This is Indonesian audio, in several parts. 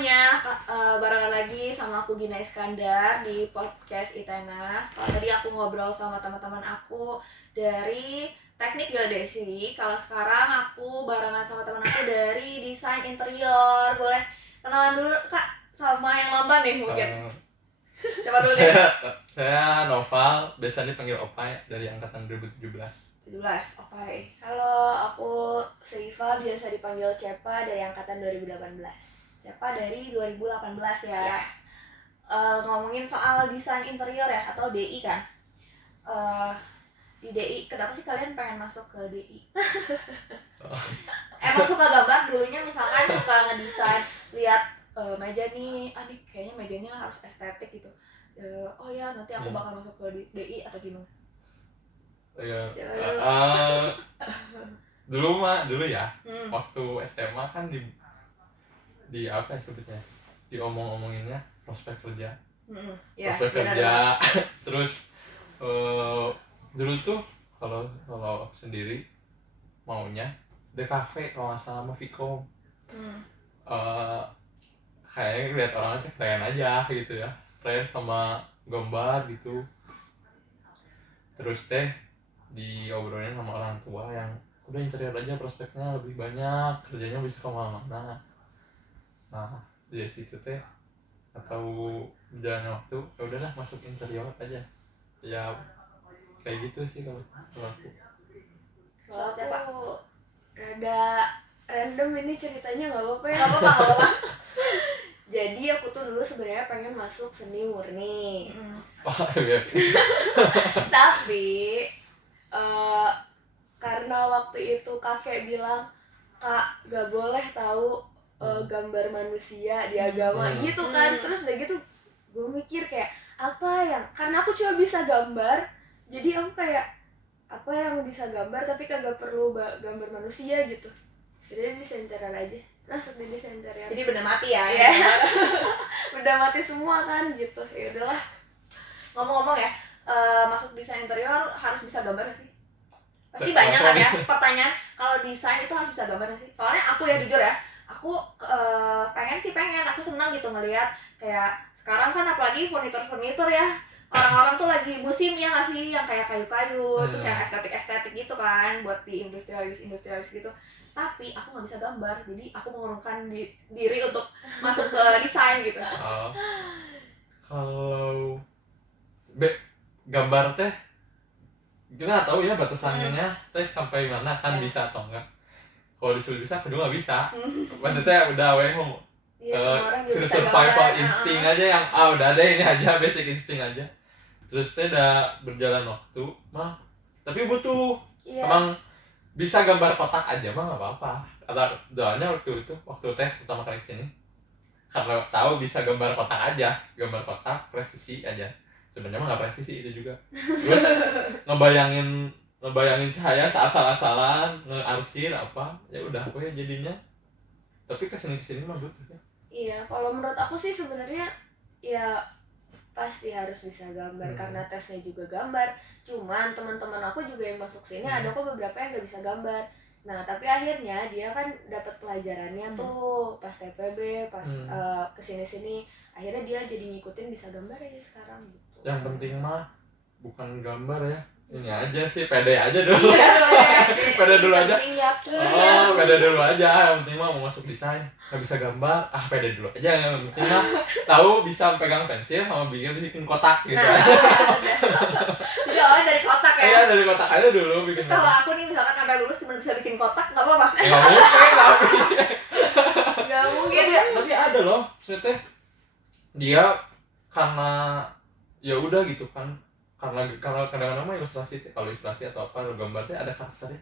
semuanya, barengan lagi sama aku Gina Iskandar di podcast Itenas. Kalau tadi aku ngobrol sama teman-teman aku dari teknik geodesi. Kalau sekarang aku barengan sama teman aku dari desain interior. Boleh kenalan dulu Kak sama yang nonton nih mungkin. Siapa dulu nih? Saya Noval, biasanya dipanggil Opai dari angkatan 2017. 17, oke. Halo, aku Seifa, biasa dipanggil Cepa dari angkatan 2018. Cepa dari 2018 ya. Ngomongin soal desain interior ya, atau DI kan. Di DI, kenapa sih kalian pengen masuk ke DI? Emang suka gambar dulunya, misalkan suka ngedesain, lihat meja nih, kayaknya mejanya harus estetik gitu. Oh ya, nanti aku bakal masuk ke DI atau gimana? Ya, Siapa dulu? dulu ya, waktu SMA kan di apa ya sebutnya, diomong-omonginnya prospek kerja, prospek kerja. Terus dulu tuh kalau aku sendiri maunya DKV kalau nggak salah sama Vkom. Kayaknya lihat orang aja keren aja gitu ya, keren sama gambar gitu. Terus diobrolin sama orang tua yang udah interior aja, prospeknya lebih banyak, kerjanya bisa kemana-mana. Nah dari situ atau berjalannya waktu ya udahlah masuk interior aja ya, kayak gitu sih kalau aku. Kalau aku rada random ini ceritanya, nggak apa-apa ya? Nggak apa-apa. Jadi aku tuh dulu sebenarnya pengen masuk seni murni. Tapi karena waktu itu kakek bilang, Kak gak boleh tahu gambar manusia di agama gitu kan. Terus udah gitu gue mikir kayak apa yang, karena aku cuma bisa gambar, jadi aku kayak apa yang bisa gambar tapi kagak perlu gambar manusia gitu. Jadi desain interior aja, masuk di desain interior. Jadi benda mati ya? Iya. Benda mati semua kan gitu. Ya udahlah. Ngomong-ngomong ya, masuk desain interior harus bisa gambar gak sih? Pasti banyak kan ya pertanyaan, kalau desain itu harus bisa gambar gak sih? Soalnya aku ya jujur ya, aku pengen, aku senang gitu ngelihat kayak sekarang kan apalagi furnitur ya, orang-orang tuh lagi musim ya nggak sih, yang kayak kayu-kayu, terus yang estetik gitu kan, buat di industrialis gitu. Tapi aku nggak bisa gambar, jadi aku mengurungkan diri untuk masuk ke desain gitu. Kalau gambar kita nggak tahu ya batasannya sampai mana kan bisa atau enggak. Kalau disuruh bisa, aku juga nggak bisa. Maksudnya udah survival insting aja yang udah ada ini aja, basic insting aja. Terus udah berjalan waktu mah, tapi butuh emang bisa gambar kotak aja mah nggak apa-apa. Atau doanya waktu tes pertama kali sini, karena tahu bisa gambar kotak aja, gambar kotak presisi aja. Sebenarnya mah nggak presisi itu juga. Terus ngebayangin cahaya asal-asalan, ngearsir apa, ya udah aku ya jadinya. Tapi kesini mah butuh ya. Iya, kalau menurut aku sih sebenarnya ya pasti harus bisa gambar, karena tesnya juga gambar. Cuman teman-teman aku juga yang masuk sini ada kok beberapa yang nggak bisa gambar. Nah tapi akhirnya dia kan dapat pelajarannya tuh pas TPB, pas kesini-sini, akhirnya dia jadi ngikutin bisa gambar aja sekarang gitu. Yang penting mah bukan gambar ya, ini aja sih, pede aja dulu. Pede dulu aja. Pede dulu aja. Yang penting mah mau masuk desain, nggak bisa gambar, pede dulu aja. Yang penting mah tahu bisa pegang pensil sama bikin kotak gitu. Jadi awalnya dari kotak ya? Iya, dari kotak aja dulu bikin. Terus kalau aku nih misalkan sampai lulus cuma bisa bikin kotak, nggak apa-apa? Nggak mungkin. Tapi ada loh, maksudnya dia karena ya udah gitu kan, karena kadang-kadang mah ilustrasi atau apa gambar ada karakternya.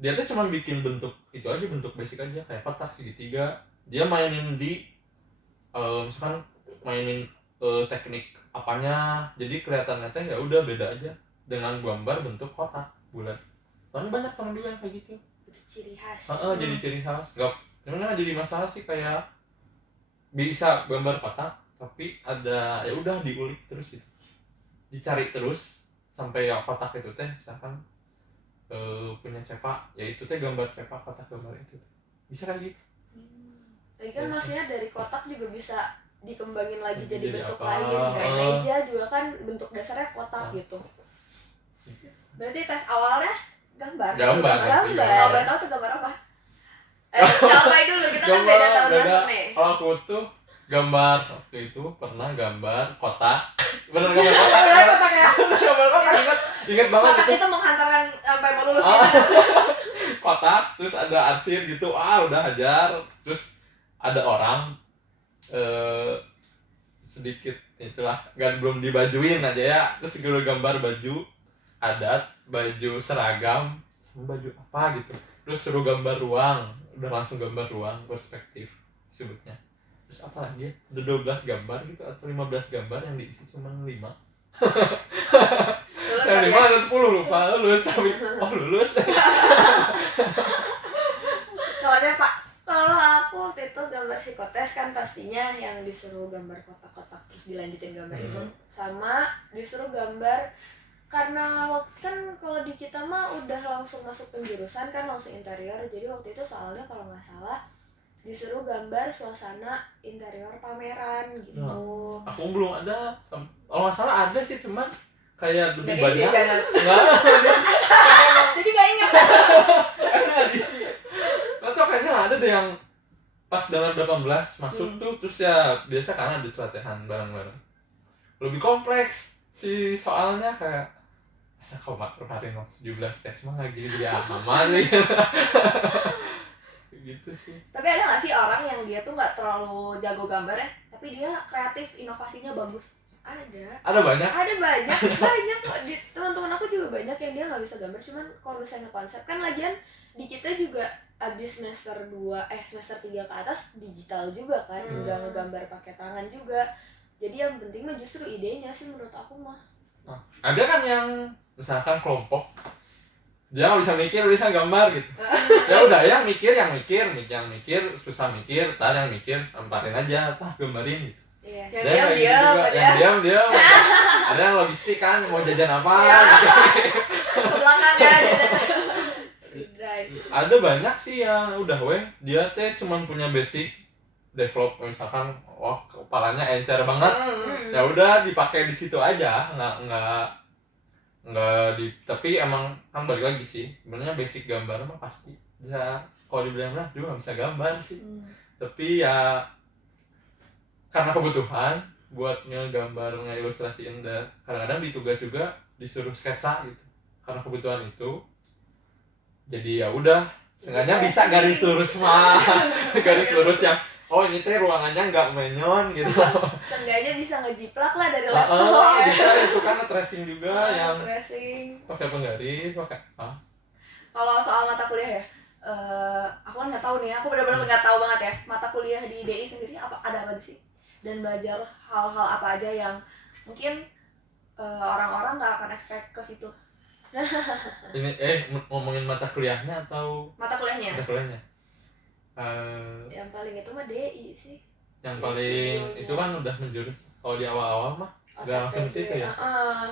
Dia cuma bikin bentuk itu aja, bentuk basic aja kayak kotak segitiga, dia mainin di misalkan mainin teknik apanya, jadi kelihatannya ya udah beda aja dengan gambar bentuk kotak bulat. Tapi banyak teman juga yang kayak gitu. Jadi ciri khas. Jadi ciri khas. Sebenarnya jadi masalah sih, kayak bisa gambar kotak tapi ada ya udah diulik terus gitu, dicari terus sampai yang kotak itu misalkan punya Cepa, ya itu gambar Cepa, kotak gambar itu bisa kayak gitu. Lagi kan maksudnya dari kotak juga bisa dikembangin lagi jadi bentuk apa? lain. Kayak meja juga kan bentuk dasarnya kotak gitu. Berarti tes awalnya gambar. Gambar. Kalau boleh tahu tuh gambar apa? Coba dulu, kita kan beda tahun masuk nih. Kalau aku tuh gambar waktu itu pernah gambar kotak. Bener gambar kotak. Bener kotak ya. Gambar kotak, ingat banget Kotak itu menghantarkan sampai mau lulus gitu. Kotak, terus ada arsir gitu. Udah hajar. Terus ada orang sedikit itulah, belum dibajuin aja ya. Terus gue gambar baju adat, baju seragam, sama baju apa gitu. Terus suruh gambar ruang, udah langsung gambar ruang perspektif sebutnya. Terus apa lagi? Ada 12 gambar gitu atau 15 gambar yang diisi cuma 5. Lulus Yang 5 ya? atau 10 lupa, lulus tapi lulus. Soalnya Pak, kalau aku waktu itu gambar psikotes kan pastinya yang disuruh gambar kotak-kotak terus dilanjutin gambar itu, sama disuruh gambar. Karena kan kalau di kita mah udah langsung masuk penjurusan kan, langsung interior. Jadi waktu itu soalnya kalau nggak salah disuruh gambar suasana interior pameran gitu. Aku belum ada. Kalau nggak salah ada sih, cuman kayak lebih Jadi banyak. nggak jadi nggak ingat. Ada diisi. Atau kayaknya ada deh yang pas dalam 18 masuk tuh, terus ya biasa kan ada latihan bareng-bareng. Lebih kompleks si soalnya, kayak masa kau kemarin waktu 17 tes mah lagi dia aman gitu. Gitu sih. Tapi ada nggak sih orang yang dia tuh nggak terlalu jago gambar ya, tapi dia kreatif, inovasinya bagus? Ada Banyak. banyak kok. Di teman-teman aku juga banyak yang dia nggak bisa gambar, cuman kalau misalnya konsep kan lagian di kita juga abis semester 3 ke atas digital juga kan, udah ngegambar pakai tangan juga. Jadi yang penting mah justru idenya sih menurut aku mah. Ada kan yang misalkan kelompok dia nggak bisa mikir, bisa gambar gitu. Ya udah, yang mikir susah mikir, yang mikir lemparin aja, gambarin gitu. Iya. Yang diam ada yang logistik kan, mau jajan apa ke belakang ya jajan. Ada banyak sih yang udah dia teh cuman punya basic develop, misalkan kepalanya encer banget, ya udah dipakai di situ aja, nggak tapi emang kan balik lagi sih, sebenarnya basic gambar mah pasti bisa. Kalau dibilang juga nggak bisa gambar sih, tapi ya karena kebutuhan buat ngegambar, ngeilustrasiin, kadang-kadang di tugas juga disuruh sketsa gitu, karena kebutuhan itu. Jadi ya udah, seenggaknya bisa garis lurus garis lurus yang ini teh ruangannya nggak menyon gitu. Seenggaknya bisa ngejiplak lah dari laptop ya. Bisa itu kan tracing juga, yang tracing pakai penggaris, pakai Kalau soal mata kuliah ya, aku kan nggak tahu nih, aku benar-benar nggak tahu banget ya mata kuliah di DI sendiri ada apa sih, dan belajar hal-hal apa aja yang mungkin orang-orang nggak akan expect ke situ. Ini ngomongin mata kuliahnya atau mata kuliahnya? Yang paling itu mah DI sih. Yang paling itu kan udah menjurus. Kalau di awal-awal mah nggak langsung ke situ ya.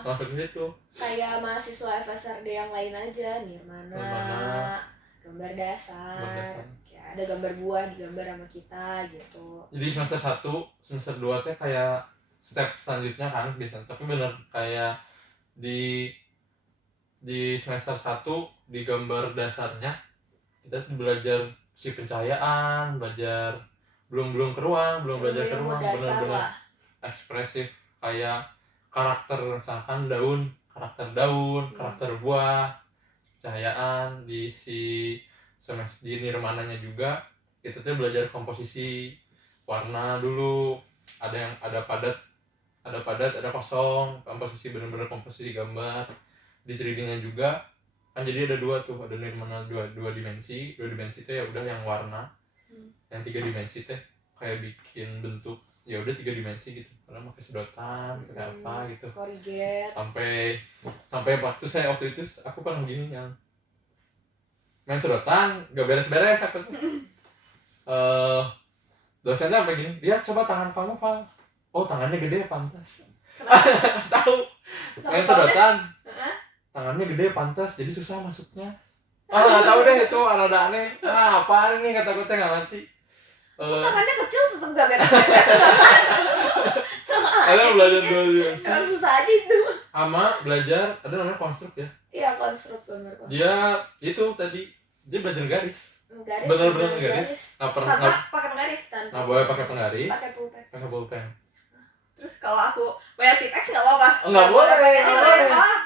Langsung ke situ. Kayak mahasiswa FSRD yang lain aja, nirmana, gambar dasar. Kayak ada gambar buah digambar sama kita gitu. Jadi semester 1, semester 2 teh kayak step selanjutnya kan biasanya. Tapi bener kayak di semester 1 di gambar dasarnya kita belajar si pencahayaan, belajar belum ke ruang, belum belajar ke ruang, benar-benar ekspresif, kayak karakter, misalkan karakter buah, cahayaan. Di si semester di nirmananya juga kita tuh belajar komposisi warna dulu, ada padat, ada kosong, komposisi benar-benar komposisi gambar. Di 3D-nya juga kan, jadi ada dua nirmana dua dimensi itu ya udah yang warna. Yang 3 dimensi teh kayak bikin bentuk ya udah 3 dimensi gitu, karena pakai sedotan, pakai apa gitu, corrugate. Sampai waktu itu aku pernah gini, yang main sedotan gak beres-beres aku tuh. Dosennya sampai gini, dia coba tangan kamu, Pak. Tangannya gede, pantas. Tahu main sedotan tangannya gede, pantas, jadi susah masuknya. Nggak tahu deh, itu rada aneh. Apaan ini, kata gue teh nggak ngerti. tangannya kecil tetap gak beres-beres sama Ada belajar dua emang susah aja itu. sama belajar ada namanya konstruk ya. Iya, konstruk gambar konstruk. Dia itu tadi dia belajar garis. Garis, Bener-bener garis. Nggak pernah pakai penggaris tanpa nggak boleh pakai penggaris. pakai pulpen. Pakai pulpen. terus kalau aku bayar tip X nggak apa-apa Nggak boleh.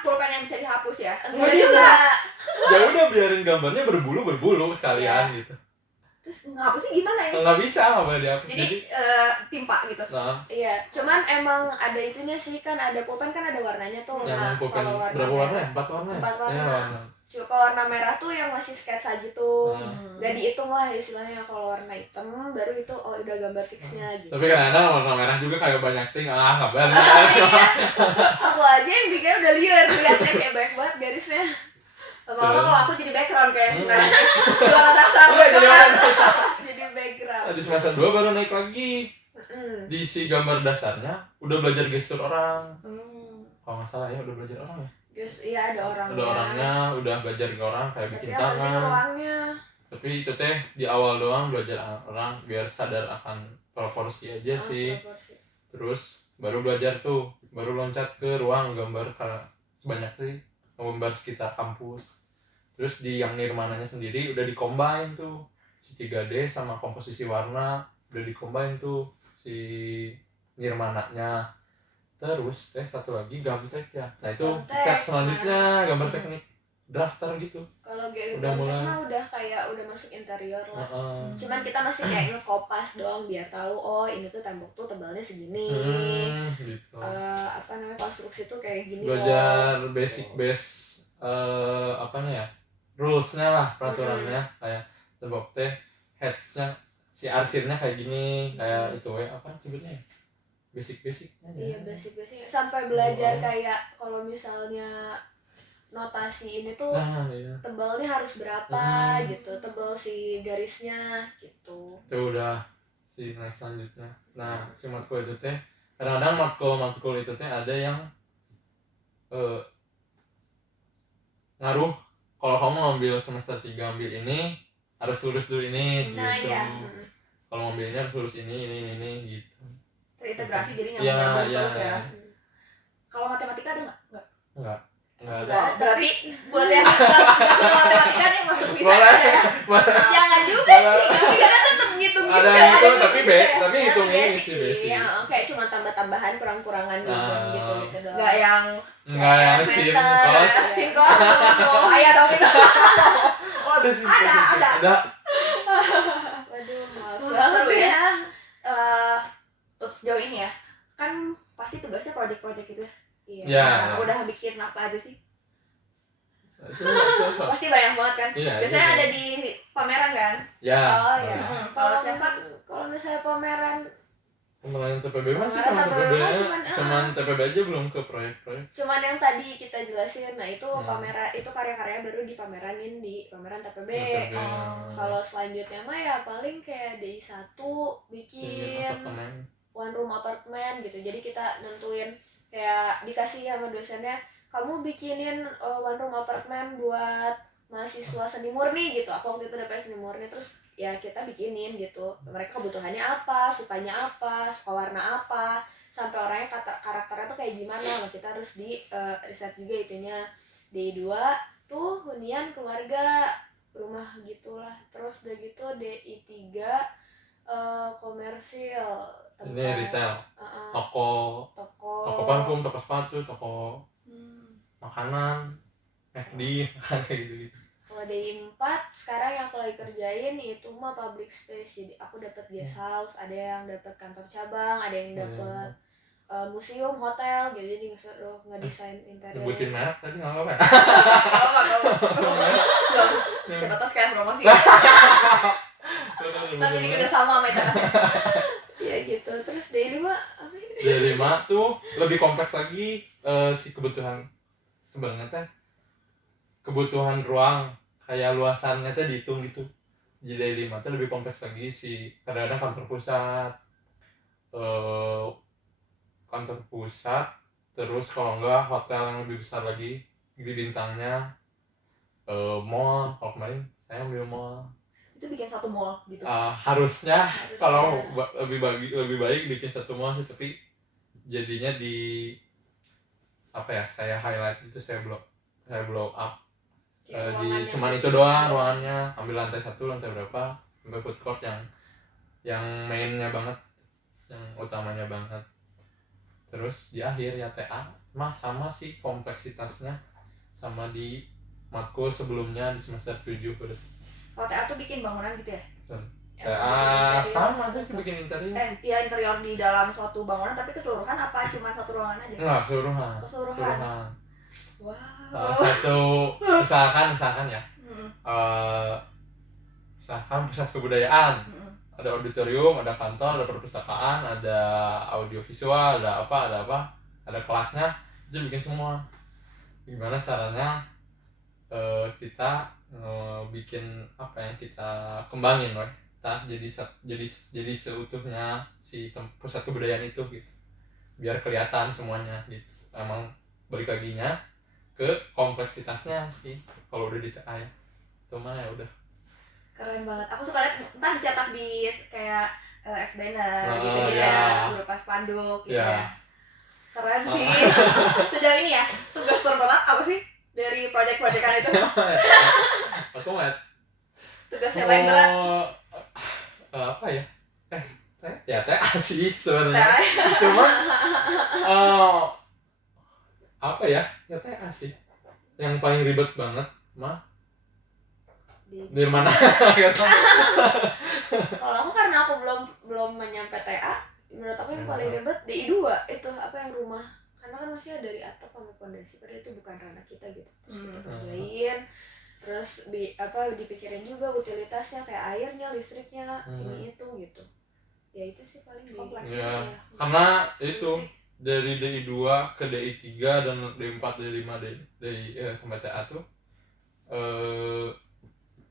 pulpen yang bisa dihapus ya Enggak juga. Ya udah biarin gambarnya berbulu sekalian gitu. terus ngehapusnya gimana ini Nggak bisa, nggak boleh dihapus. jadi timpa gitu Nah, Iya, cuman emang ada itunya sih kan, ada pulpen kan ada warnanya tuh. yang pulpen kalau berapa warna ya? 4 warna ya? 4 warna. Ya, warna. Kalau warna merah tuh yang masih sketsa gitu. Nah. Gak dihitung lah istilahnya. Kalau warna hitam baru itu udah gambar fixnya gitu. Tapi kadang-kadang warna merah juga kayak banyak ting, nggak benar. Iya. Aku aja yang bikin udah liar liatnya kayak banyak banget garisnya. lama-lama kalau aku jadi background kayak sebenarnya jualan dasar Iya, jadi warna. Jadi background. Di semester 2 baru naik lagi. Mm. Di si gambar dasarnya udah belajar gestur orang. Kalau nggak salah ya udah belajar orang ya. Guys, iya ada orangnya. Ada orangnya, udah belajar ke orang kayak Tapi bikin yang penting tangan. ruangnya. Tapi itu teh di awal doang belajar orang biar sadar akan proporsi aja sih. Proporsi. Terus baru belajar tuh, baru loncat ke ruang gambar karena sebanyak sih gambar sekitar kampus. Terus di yang nirmananya sendiri udah di-combine tuh si 3D sama komposisi warna udah di-combine tuh si nirmananya. Terus satu lagi gamtek ya. Nah itu Gamtek. step selanjutnya gambar teknik drafter gitu. Kalau Udah gambar mulai. mah udah kayak udah masuk interior lah. Heeh. Cuman kita masih kayak ngekopas doang biar tahu oh ini tuh tembok tuh tebalnya segini. Gitu. Apa namanya konstruksi tuh kayak gini Belajar loh. basic base apanya ya? Rulesnya lah, peraturannya kayak tembok teh headsnya si arsirnya kayak gini, kayak itu ya apa sebutnya ya? Basic-basicnya ya. Iya basic sampai belajar Oh. kayak kalau misalnya notasi ini tuh Nah, iya. tebalnya harus berapa gitu, tebal si garisnya gitu. Itu udah si next selanjutnya. Nah, si matkul itu teh kadang-kadang matkul itu teh ada yang ngaruh kalau kamu ngambil semester 3 ambil ini harus lulus dulu ini Nah gitu. iya. Kalau ngambil ini harus lulus ini gitu. terintegrasi jadi Iya, nyambung iya. terus ya kalau matematika ada nggak Enggak ada. Enggak. berarti buat yang nggak suka matematika nih masuk bisa Boleh. aja ya Jangan juga sih, tapi kita tetap ngitung Ada juga. yang itu, Ada tapi juga ya. tapi Ya, hitungnya basic sih, sih. basic. Ya, kayak cuma tambah-tambahan kurang-kurangan gitu gitu doang. nggak yang Enggak yang Meter, sin cos. sinkron ayah dong itu Oh, ada sin cos. Ada. Ada. Waduh, males Seru banget ya. ya. Untuk sejauh ini ya kan pasti tugasnya project-project gitu ya Iya. Ya. Nah, udah bikin apa aja sih Itu. pasti banyak banget kan Iya, biasanya iya. ada di pameran kan Ya. Oh ya. Kalau Kalau Ceva kalau misalnya pameran Pemelayan TPB masih Pameran sama TPB TPB mah nya. cuman, Cuman TPB aja belum ke proyek-proyek. cuman yang tadi kita jelasin, nah itu Hmm. pameran itu karya-karya baru dipameranin di pameran TPB. TPB. Kalau selanjutnya mah ya paling kayak DI1 bikin apartemen. one room apartment gitu. Jadi kita nentuin kayak dikasih sama dosennya, kamu bikinin one room apartment buat mahasiswa seni murni gitu. Aku waktu itu dapet seni murni, terus ya kita bikinin gitu. Mereka kebutuhannya apa, sukanya apa, suka warna apa, sampai orangnya karakternya tuh kayak gimana. Nah, kita harus di riset juga itunya. DI2 tuh hunian keluarga rumah gitulah. Terus udah gitu DI3 komersil, Ini retail. Toko toko parfum, toko sepatu, toko makanan, McD, kayak gitu. Kalau DI4 sekarang yang aku lagi kerjain itu mah public space. Jadi aku dapat guest house, ada yang dapat kantor cabang, ada yang dapat museum, hotel gitu. Jadi ngedesain interior. Sebutin merek tadi nggak apa-apa ya? siapa tahu sekalian promosi Sebutin nanti ini merek. kerja sama sama Itanas ya Ya gitu. Terus DI5 apa ini? D5 tuh lebih kompleks lagi si kebutuhan sebenarnya teh kebutuhan ruang kayak luasannya teh dihitung gitu. Jadi D5 tuh lebih kompleks lagi si kadang-kadang kantor pusat terus kalau enggak hotel yang lebih besar lagi di bintangnya mall. Kalau kemarin saya ambil mall itu bikin satu mall gitu. Harusnya kalau Harusnya. lebih baik bikin satu mall sih, tapi jadinya di apa ya, saya highlight itu, saya blow up Kayak di ruangannya cuman itu khusus doang gitu. ruangannya, ambil lantai 1 lantai berapa, sampai food court yang mainnya banget, yang utamanya banget. Terus di akhir ya TA mah sama sih kompleksitasnya sama di matkul sebelumnya di semester 7 udah. Kalau TA tuh bikin bangunan gitu ya? Yang TA bikin interior sama gitu. sih bikin interior. Ya interior di dalam suatu bangunan tapi keseluruhan apa cuma satu ruangan aja? Enggak, keseluruhan. Keseluruhan. Wow. Satu misalkan ya. Mm-mm. Misalkan pusat kebudayaan. Mm-mm. Ada auditorium, ada kantor, ada perpustakaan, ada audiovisual, ada apa, ada kelasnya, itu bikin semua. Gimana caranya kita bikin apa yang kita kembangin, loh, kita jadi seutuhnya si pusat kebudayaan itu gitu, biar kelihatan semuanya gitu. Emang balik laginya ke kompleksitasnya sih kalau udah di TA ya, itu mah ya udah. Keren banget. Aku suka lihat ntar dicetak di kayak X-banner gitu ya. ya, berupa spanduk gitu Ya. ya. Keren sih. Sejauh ini ya, tugas terberat apa sih dari proyek-proyekan itu? Aku ngeliat Tugas yang paling berat. apa ya? Ya TA sih sebenarnya. Nah, Cuma apa ya? Ya TA sih. Yang paling ribet banget mah di mana? Kalau aku karena aku belum menyampe TA, menurut aku yang paling ribet DI2 itu apa yang rumah, karena kan masih dari atap sampai pondasi, padahal itu bukan ranah kita gitu. Terus kita kerjain, terus dipikirin juga utilitasnya kayak airnya, listriknya, ini itu gitu. Ya itu sih paling kompleksnya Ya, ya. karena itu dari DI2 ke DI3 dan DI4, DI5, DI sampai TA tuh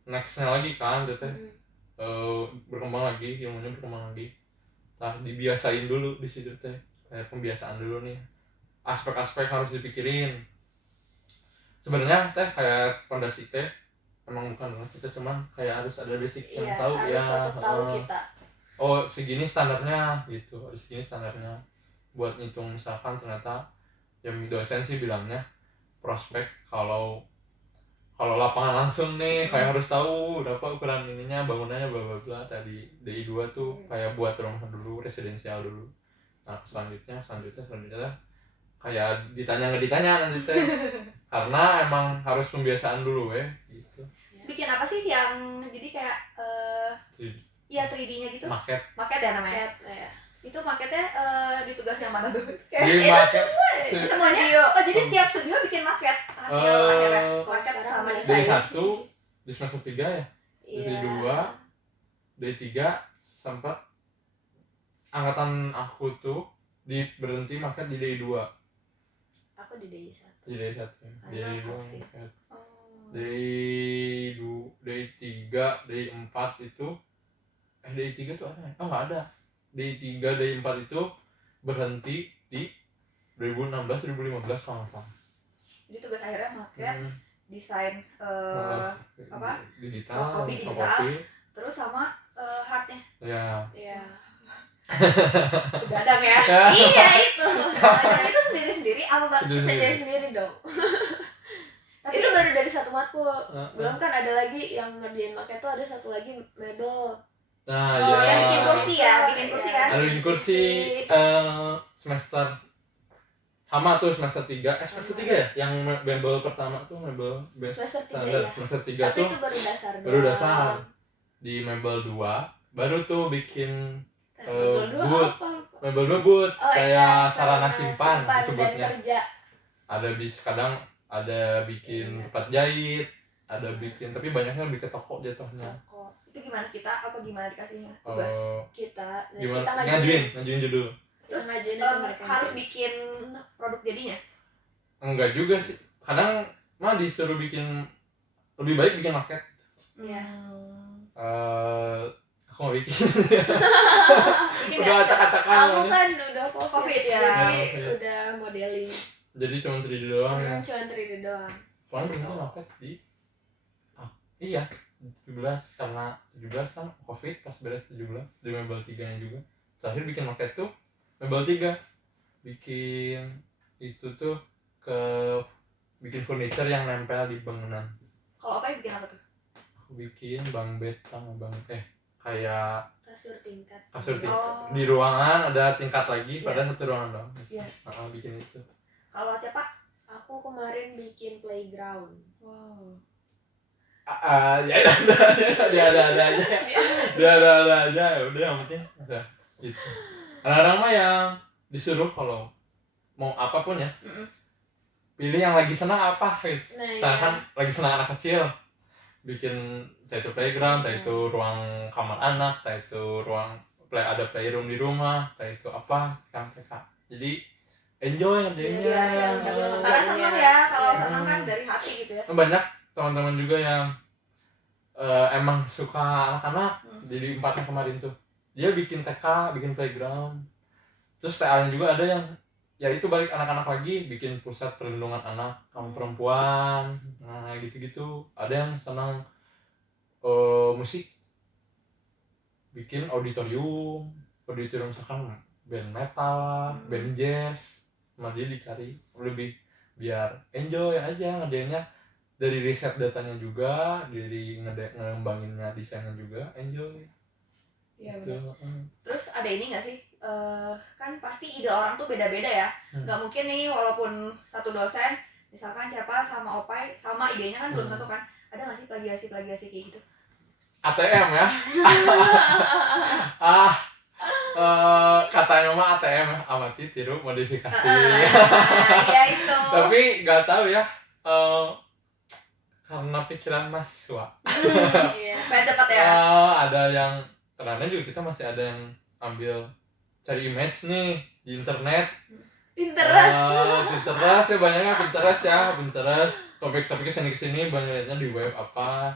nextnya lagi kan berkembang lagi, ilmunya berkembang lagi. Nah, dibiasain dulu di situ teh, kayak pembiasaan dulu nih, aspek-aspek harus dipikirin. Sebenarnya teh kayak pondasi teh emang bukan kita, cuman kayak harus ada basic yang tahu ya. Tahu kita. Oh segini standarnya gitu, harus segini standarnya buat ngitung. Misalkan ternyata yang dosen sih bilangnya prospek kalau lapangan langsung nih kayak harus tahu berapa ukuran ininya, bangunannya bla bla bla. Tadi DI2 tuh kayak buat rumah dulu, residensial dulu. Nah selanjutnya kayak ditanya nggak ditanya nanti teh karena emang harus pembiasaan dulu gitu. Bikin apa sih yang jadi kayak ya 3D-nya gitu? Maket Ya namanya. Ya. Itu maketnya di tugas yang mana tuh? Di maket Semuanya. Oh jadi tiap studio bikin maket hasil akhirnya. Maket sama dari desain. 1 di semester 3 ya, dari 2 dari 3 sempat angkatan aku tuh berhenti maket di DI2. Aku di DI1. Di DI1 Karena DI2 COVID. maket. DI3 DI4 itu DI3 tuh ada ya? Oh nggak ada. DI3 DI4 itu berhenti di 2016 2015 kalau nggak salah. Jadi tugas akhirnya maket, desain apa? Digital, kopi, terus sama hardnya. Ya. Iya. Begadang ya. Iya itu. Tapi itu sendiri-sendiri apa Mbak? Sendiri dong. Tapi Itu baru dari satu matkul. Belum kan ada lagi yang ngerjain maket tuh, ada satu lagi mebel. Nah, Oh, ya. yang bikin kursi ya, bikin kursi kan? Ada bikin kursi semester sama tuh semester 3. Semester 3 ya? Yang mebel pertama tuh mebel Semester 3 standar. ya. Semester 3 Tapi tuh itu baru dasar. baru dasar. Di mebel 2 baru tuh bikin boot. Mebel 2 boot kayak sarana simpan disebutnya. Dan kerja. Ada kadang ada bikin tempat jahit, ada bikin, tapi banyaknya lebih ke toko jatuhnya. Itu gimana kita apa gimana dikasihnya tugas? Kita ngajuin judul. Terus ngajuin harus bikin produk jadinya? Enggak juga sih, kadang mah disuruh bikin, lebih baik bikin maket. Iya. Aku mau bikin. Udah acak-acakan. Aku kan udah COVID ya. Jadi udah modeling. Jadi cuma 3D doang ya. Cuma 3D doang. Paling bikin maket di iya karena 17 kan covid pas beres 17 di mebel 3 nya juga terakhir bikin maket tuh mebel 3 bikin itu tuh ke bikin furniture yang nempel di bangunan. Kalau apa yang bikin apa tuh? Aku bikin bang bed sama bang kayak kasur tingkat Oh. di ruangan ada tingkat lagi pada Iya. satu ruangan doang. Iya. Bikin itu. Kalau Cepa? aku kemarin bikin playground. Wow. Ya ada aja ya udah yang penting ada gitu. Kadang-kadang mah yang disuruh kalau mau apapun ya pilih yang lagi senang apa guys. Nah, Misalkan lagi senang anak kecil bikin entah itu playground, entah itu ruang kamar anak, entah itu ruang ada playroom di rumah, entah itu apa kan TK. Jadi enjoy ngerjainnya. Iya, senang juga. Karena senang ya, kalau Hmm. senang kan dari hati gitu ya. Banyak teman-teman juga yang emang suka anak-anak. Jadi 4 yang kemarin tuh dia bikin TK, bikin playground, terus TA-nya juga ada yang ya itu balik anak-anak lagi bikin pusat perlindungan anak kaum perempuan, nah gitu-gitu. Ada yang senang musik, bikin auditorium misalkan band metal, band jazz, sama dia dicari lebih biar enjoy aja ngerjainnya. Dari riset datanya juga, dari ngembanginnya desainnya juga enjoy. Iya Gitu. benar. Terus ada ini nggak sih? Kan pasti ide orang tuh beda-beda ya. Nggak mungkin nih walaupun satu dosen, misalkan siapa sama Opai sama idenya kan belum tentu kan. Ada nggak sih plagiasi kayak gitu? ATM ya. Katanya mah ATM ya, amati tiru modifikasi. Iya itu. Tapi nggak tahu ya. Karena pikiran mahasiswa. Iya. Supaya cepat ya. Ada yang karena juga kita masih ada yang ambil cari image nih di internet. Pinterest. Pinterest ya banyaknya Pinterest. Topik-topiknya kesini banyaknya di web apa.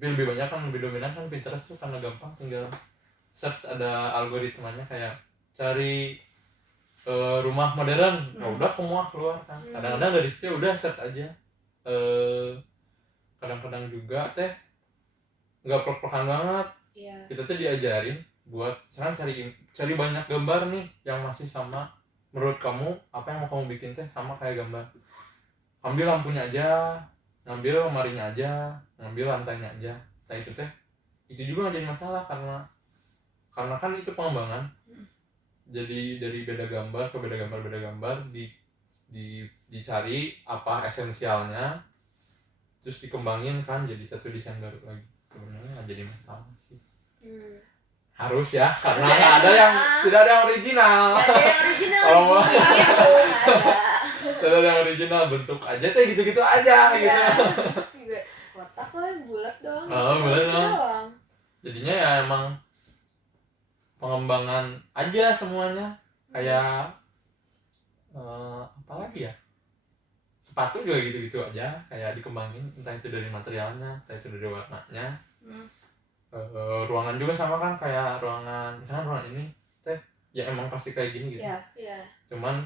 Tapi lebih banyak kan lebih dominan kan Pinterest tuh karena gampang tinggal search, ada algoritmanya kayak cari rumah modern. Nah, udah semua keluar kan. Kadang-kadang dari situ udah search aja. Kadang-kadang juga teh nggak plek-plekan banget. Iya. Kita tuh diajarin buat misalkan cari banyak gambar nih yang masih sama menurut kamu apa yang mau kamu bikin teh sama kayak gambar. Ambil lampunya aja, ngambil lemarinya aja, ngambil lantainya aja. Nah itu teh itu juga nggak jadi masalah karena kan itu pengembangan. Jadi dari beda gambar ke beda gambar dicari apa esensialnya, terus dikembangin kan jadi satu desain baru lagi. Sebenarnya nggak jadi masalah sih. Harus ya, karena nggak ada yang tidak ada yang original. Nggak ada yang original. Kalau mau gitu tidak ada yang original, bentuk aja teh gitu-gitu aja gitu. Kotak lah, bulat doang. Bulat doang. Jadinya ya emang pengembangan aja semuanya. Kayak apa lagi ya? Sepatu juga gitu-gitu aja, kayak dikembangin entah itu dari materialnya, entah itu dari warnanya. Ruangan juga sama kan, kayak ruangan misalkan ruangan ini teh ya emang pasti kayak gini gitu. Iya. Cuman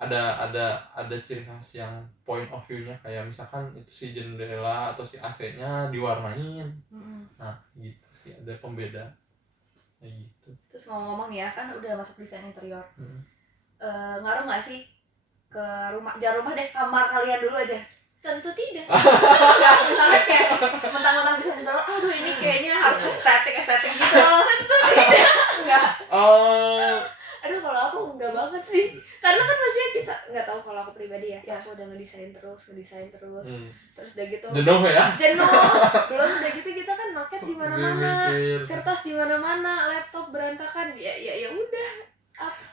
ada ciri khas yang point of view-nya, kayak misalkan itu si jendela atau si AC-nya diwarnain. Nah gitu sih, ada pembeda kayak gitu. Terus ngomong-ngomong ya, kan udah masuk desain interior. Ngaruh nggak sih ke rumah, jangan rumah deh, kamar kalian dulu aja. Tentu tidak. Nggak, misalnya kayak mentang-mentang bisa interior, aduh ini kayaknya harus estetik gitu. Tentu tidak. Enggak. Aduh, kalau aku enggak banget sih. Karena kan maksudnya kita enggak tahu, kalau aku pribadi ya. Aku udah ngedesain terus. Terus udah gitu Jenuh ya? Belum udah gitu kita kan market di mana-mana. Kertas di mana-mana, laptop berantakan. Ya udah.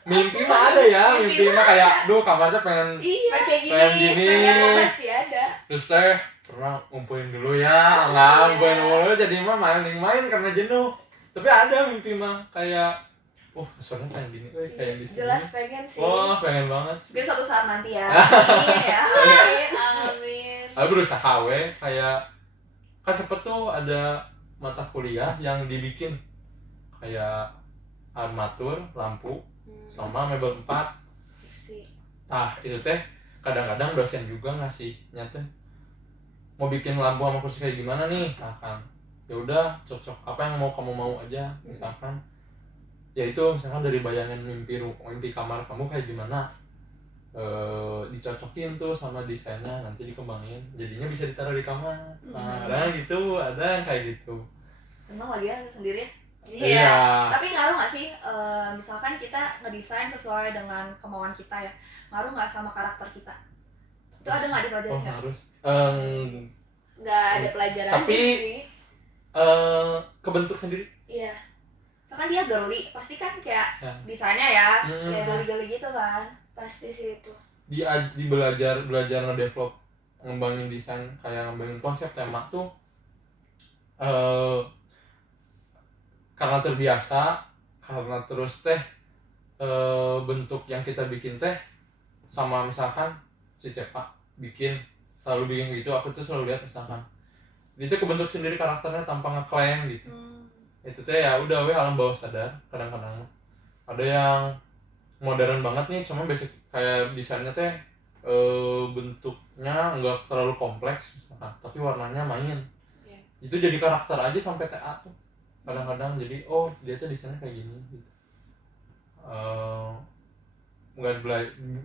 Mimpi mah ada ya, mimpi mah kayak duh kamarnya pengen Kayak pengen gini. gini. Pengen pasti ada. Terus teh pernah ngumpulin dulu ya, enggak ngumpulin dulu jadi mah main karena jenuh. Tapi ada mimpi mah kayak kesannya kayak gini, kayak di sini. Jelas pengen sih. Pengen banget. Mungkin suatu saat nanti ya. Amin ya. Amin. Aku berusaha kayak kan sempet tuh ada mata kuliah yang dibikin kayak armatur, lampu, sama mebel 4. Nah itu teh kadang-kadang dosen juga ngasihnya teh mau bikin lampu sama kursi kayak gimana nih, misalkan ya udah cocok apa yang mau kamu mau aja, misalkan ya itu misalkan dari bayangan mimpi kamar kamu kayak gimana, dicocokin tuh sama desainnya, nanti dikembangin jadinya bisa ditaruh di kamar. Nah ada gitu, ada yang kayak gitu. Emang lagi ya sendiri ya. Iya. Tapi ngaruh nggak sih, misalkan kita ngedesain sesuai dengan kemauan kita ya, ngaruh nggak sama karakter kita? Itu ada nggak dipelajarin nggak? Harus. Nggak ada pelajaran Tapi sih. Kebentuk sendiri. Iya. Misalkan dia girly, pasti kan kayak Ya. desainnya ya, Hmm. kayak girly-girly gitu kan. Pasti sih itu. Di belajar ngedevelop, ngembangin desain, kayak ngembangin konsep tema tuh karena terbiasa, karena terus bentuk yang kita bikin sama misalkan si Cepa selalu bikin gitu, aku tuh selalu lihat misalkan dia tuh kebentuk sendiri karakternya tanpa ngeklaim gitu. Itu ya udah alam bawah sadar. Kadang-kadang ada yang modern banget nih, cuma basic kayak desainnya bentuknya nggak terlalu kompleks misalkan, tapi warnanya main. Itu jadi karakter aja sampai TA tuh kadang-kadang. Jadi dia tuh desainnya kayak gini gitu. Nggak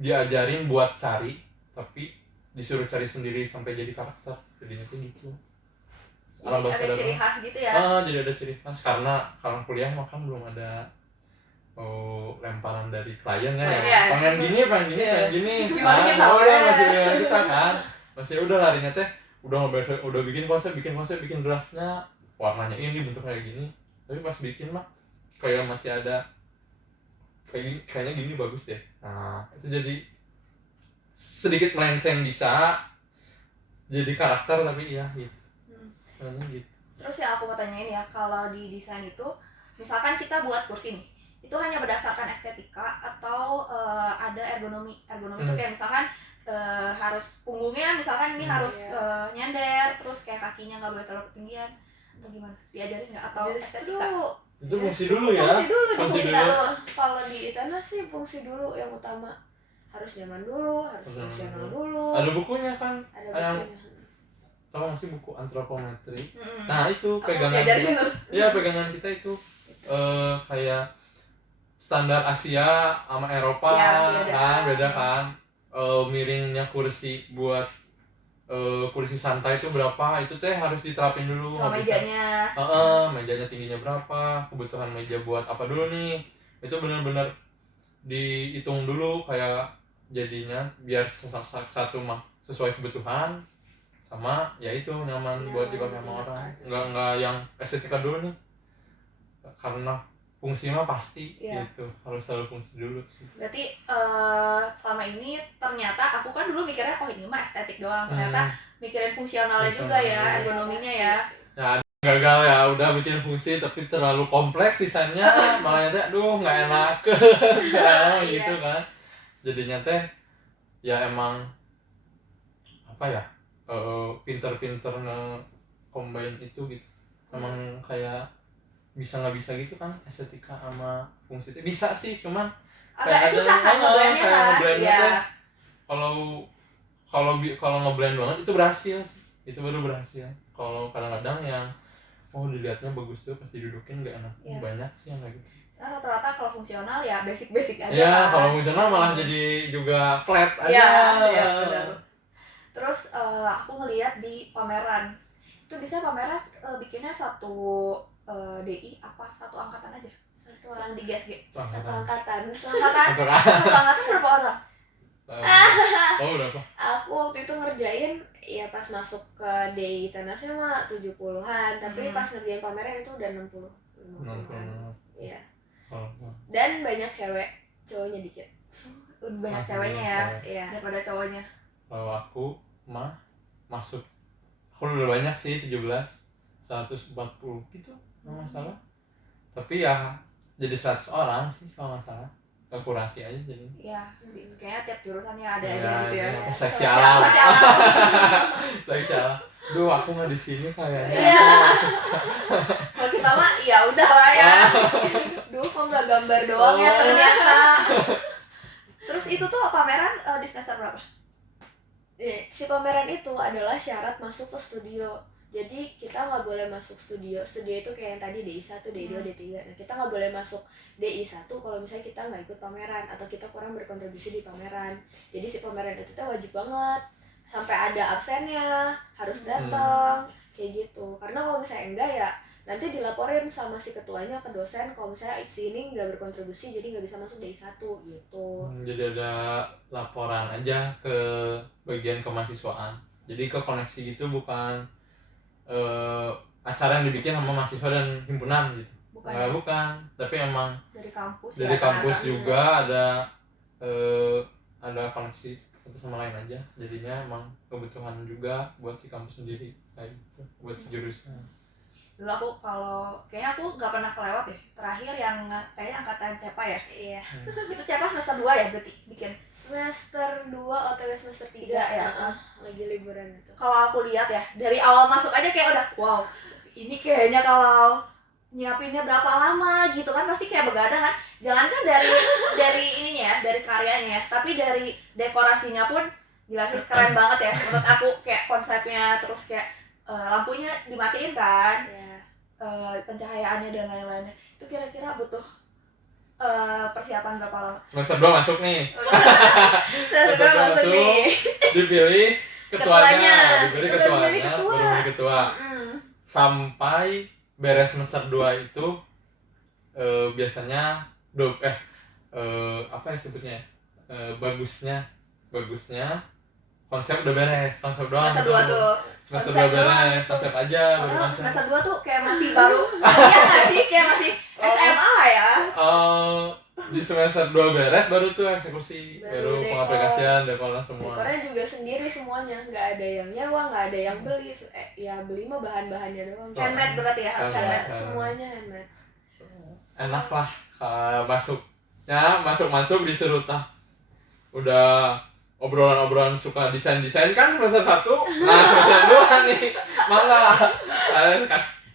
diajarin buat cari, tapi disuruh cari sendiri sampai jadi karakter, jadinya tuh gitu. Jadi ada ciri khas gitu ya. Jadi ada ciri khas karena kuliah makan belum ada lemparan dari klien ya. Pengen gini. Gimana kita tahu ya? Masih kita kan. Masih udah larinya udah bikin konsep, bikin draftnya, warnanya ini, bentuknya kayak gini. Tapi pas bikin mah kayak masih ada kayaknya gini bagus deh. Nah, itu jadi sedikit melenceng, bisa jadi karakter tapi iya gitu. Gitu. Terus yang aku mau tanyain ya, kalau di desain itu misalkan kita buat kursi nih, itu hanya berdasarkan estetika atau ada ergonomi itu kayak misalkan harus punggungnya misalkan ini harus nyender, terus kayak kakinya nggak boleh terlalu ketinggian atau gimana, diajarin nggak atau estetika? Itu fungsi dulu ya. Fungsi dulu. Kalau di Itana sih fungsi dulu yang utama, harus nyaman dulu, harus fungsional dulu. Ada bukunya kan? Ada bukunya. Tahu nggak sih buku antropometri? Nah itu pegangan kita itu kayak standar Asia sama Eropa kan beda kan. Miringnya kursi buat kursi santai itu berapa, itu harus diterapin dulu. Sama mejanya. Mejanya tingginya berapa, kebutuhan meja buat apa dulu nih, itu benar-benar dihitung dulu, kayak jadinya biar satu sesuai kebutuhan sama ya itu nyaman buat dipakai sama orang. Nggak yang estetika dulu nih, karena fungsi mah pasti gitu, harus selalu fungsi dulu sih. Berarti selama ini ternyata aku kan dulu mikirnya ini mah estetik doang, ternyata mikirin fungsionalnya juga ya, ergonominya ya. Ya gagal ya, udah bikin fungsi tapi terlalu kompleks desainnya, makanya nggak enak gitu kan. Jadinya ya emang apa ya, pinter-pinter nge-combine itu gitu. Emang kayak bisa nggak bisa gitu kan, estetika sama fungsi itu bisa sih, cuman agak susah kan ngeblendnya kan. Iya. Kalau ngeblend banget itu berhasil sih, itu baru berhasil. Kalau kadang-kadang yang dilihatnya bagus tuh pas didudukin nggak enak, banyak sih yang kayak gitu. Karena rata-rata kalau fungsional ya basic aja. Iya, kalau fungsional malah jadi juga flat aja. Iya benar. Terus aku ngelihat di pameran itu bisa pameran bikinnya satu DI apa satu angkatan aja, yang di GSG satu angkatan berapa orang? Berapa? Aku waktu itu ngerjain ya pas masuk ke DI Tanasnya mah 70-an, tapi pas ngerjain pameran itu udah 60-an. Iya. Dan banyak cewek, cowoknya dikit. Banyak ceweknya ya, daripada cowoknya. Kalau aku mah masuk, aku udah banyak sih, 140 gitu, nggak masalah. Tapi ya jadi 100 orang sih kalau nggak salah, kurasi aja jadi. Iya, kayaknya tiap jurusannya ada aja gitu ya. Seleksi alam. Seleksi alam. Duh, aku nggak di sini kayaknya. Kalau kita mah ya udahlah ya. Duh, kok nggak gambar doang ya ternyata. Terus itu tuh pameran di semester berapa? Si pameran itu adalah syarat masuk ke studio. Jadi kita nggak boleh masuk studio itu kayak yang tadi DI1, DI2, D3. Nah kita nggak boleh masuk DI1 kalau misalnya kita nggak ikut pameran atau kita kurang berkontribusi di pameran. Jadi si pameran itu tuh wajib banget, sampai ada absennya, harus datang kayak gitu. Karena kalau misalnya enggak ya nanti dilaporin sama si ketuanya ke dosen kalau misalnya si ini nggak berkontribusi jadi nggak bisa masuk DI1 gitu. Jadi ada laporan aja ke bagian kemahasiswaan. Jadi ke koneksi gitu, bukan acara yang dibikin sama mahasiswa dan himpunan gitu. Bukan, tapi emang dari kampus dari kampus juga ada koneksi satu sama lain aja. Jadinya emang kebutuhan juga buat si kampus sendiri kayak gitu, buat si jurusan. Dulu aku kayaknya aku nggak pernah kelewat deh. Terakhir yang kayaknya angkatan CEPA ya. Iya. Itu CEPA semester 2 ya berarti bikin. Semester 2 OTW semester 3 ya. Lagi liburan itu. Kalau aku lihat ya dari awal masuk aja kayak udah wow, ini kayaknya kalau nyiapinnya berapa lama gitu kan pasti kayak begadang kan. Jangankan dari ininya ya, dari karyanya ya, tapi dari dekorasinya pun gila sih, keren banget ya menurut aku. Kayak konsepnya, terus kayak lampunya dimatiin kan. Pencahayaannya dan lain-lainnya itu kira-kira butuh persiapan berapa lama? Semester 2 masuk nih. Semester 2 masuk nih. Dipilih ketuanya, Itu baru milih ketua. Sampai beres semester 2 itu biasanya apa ya sebutnya? Bagusnya konsep udah beres, konsep doang. Semester 2 tuh semester 2 beres, konsep aja baru konsep. Semester 2 tuh kayak masih baru. Iya enggak sih? Kayak masih SMA ya. Di semester 2 beres baru tuh eksekusi, baru dekor. pengaplikasian, dekornya semua. Dekornya juga sendiri semuanya, nggak ada yang nyewa, nggak ada yang beli. Ya beli mah bahan-bahannya doang. Handmade berarti ya harus handmade. Semuanya handmade. Enak lah masuk disuruh udah obrolan suka desain kan semester 1. Nah semester 2 nih malah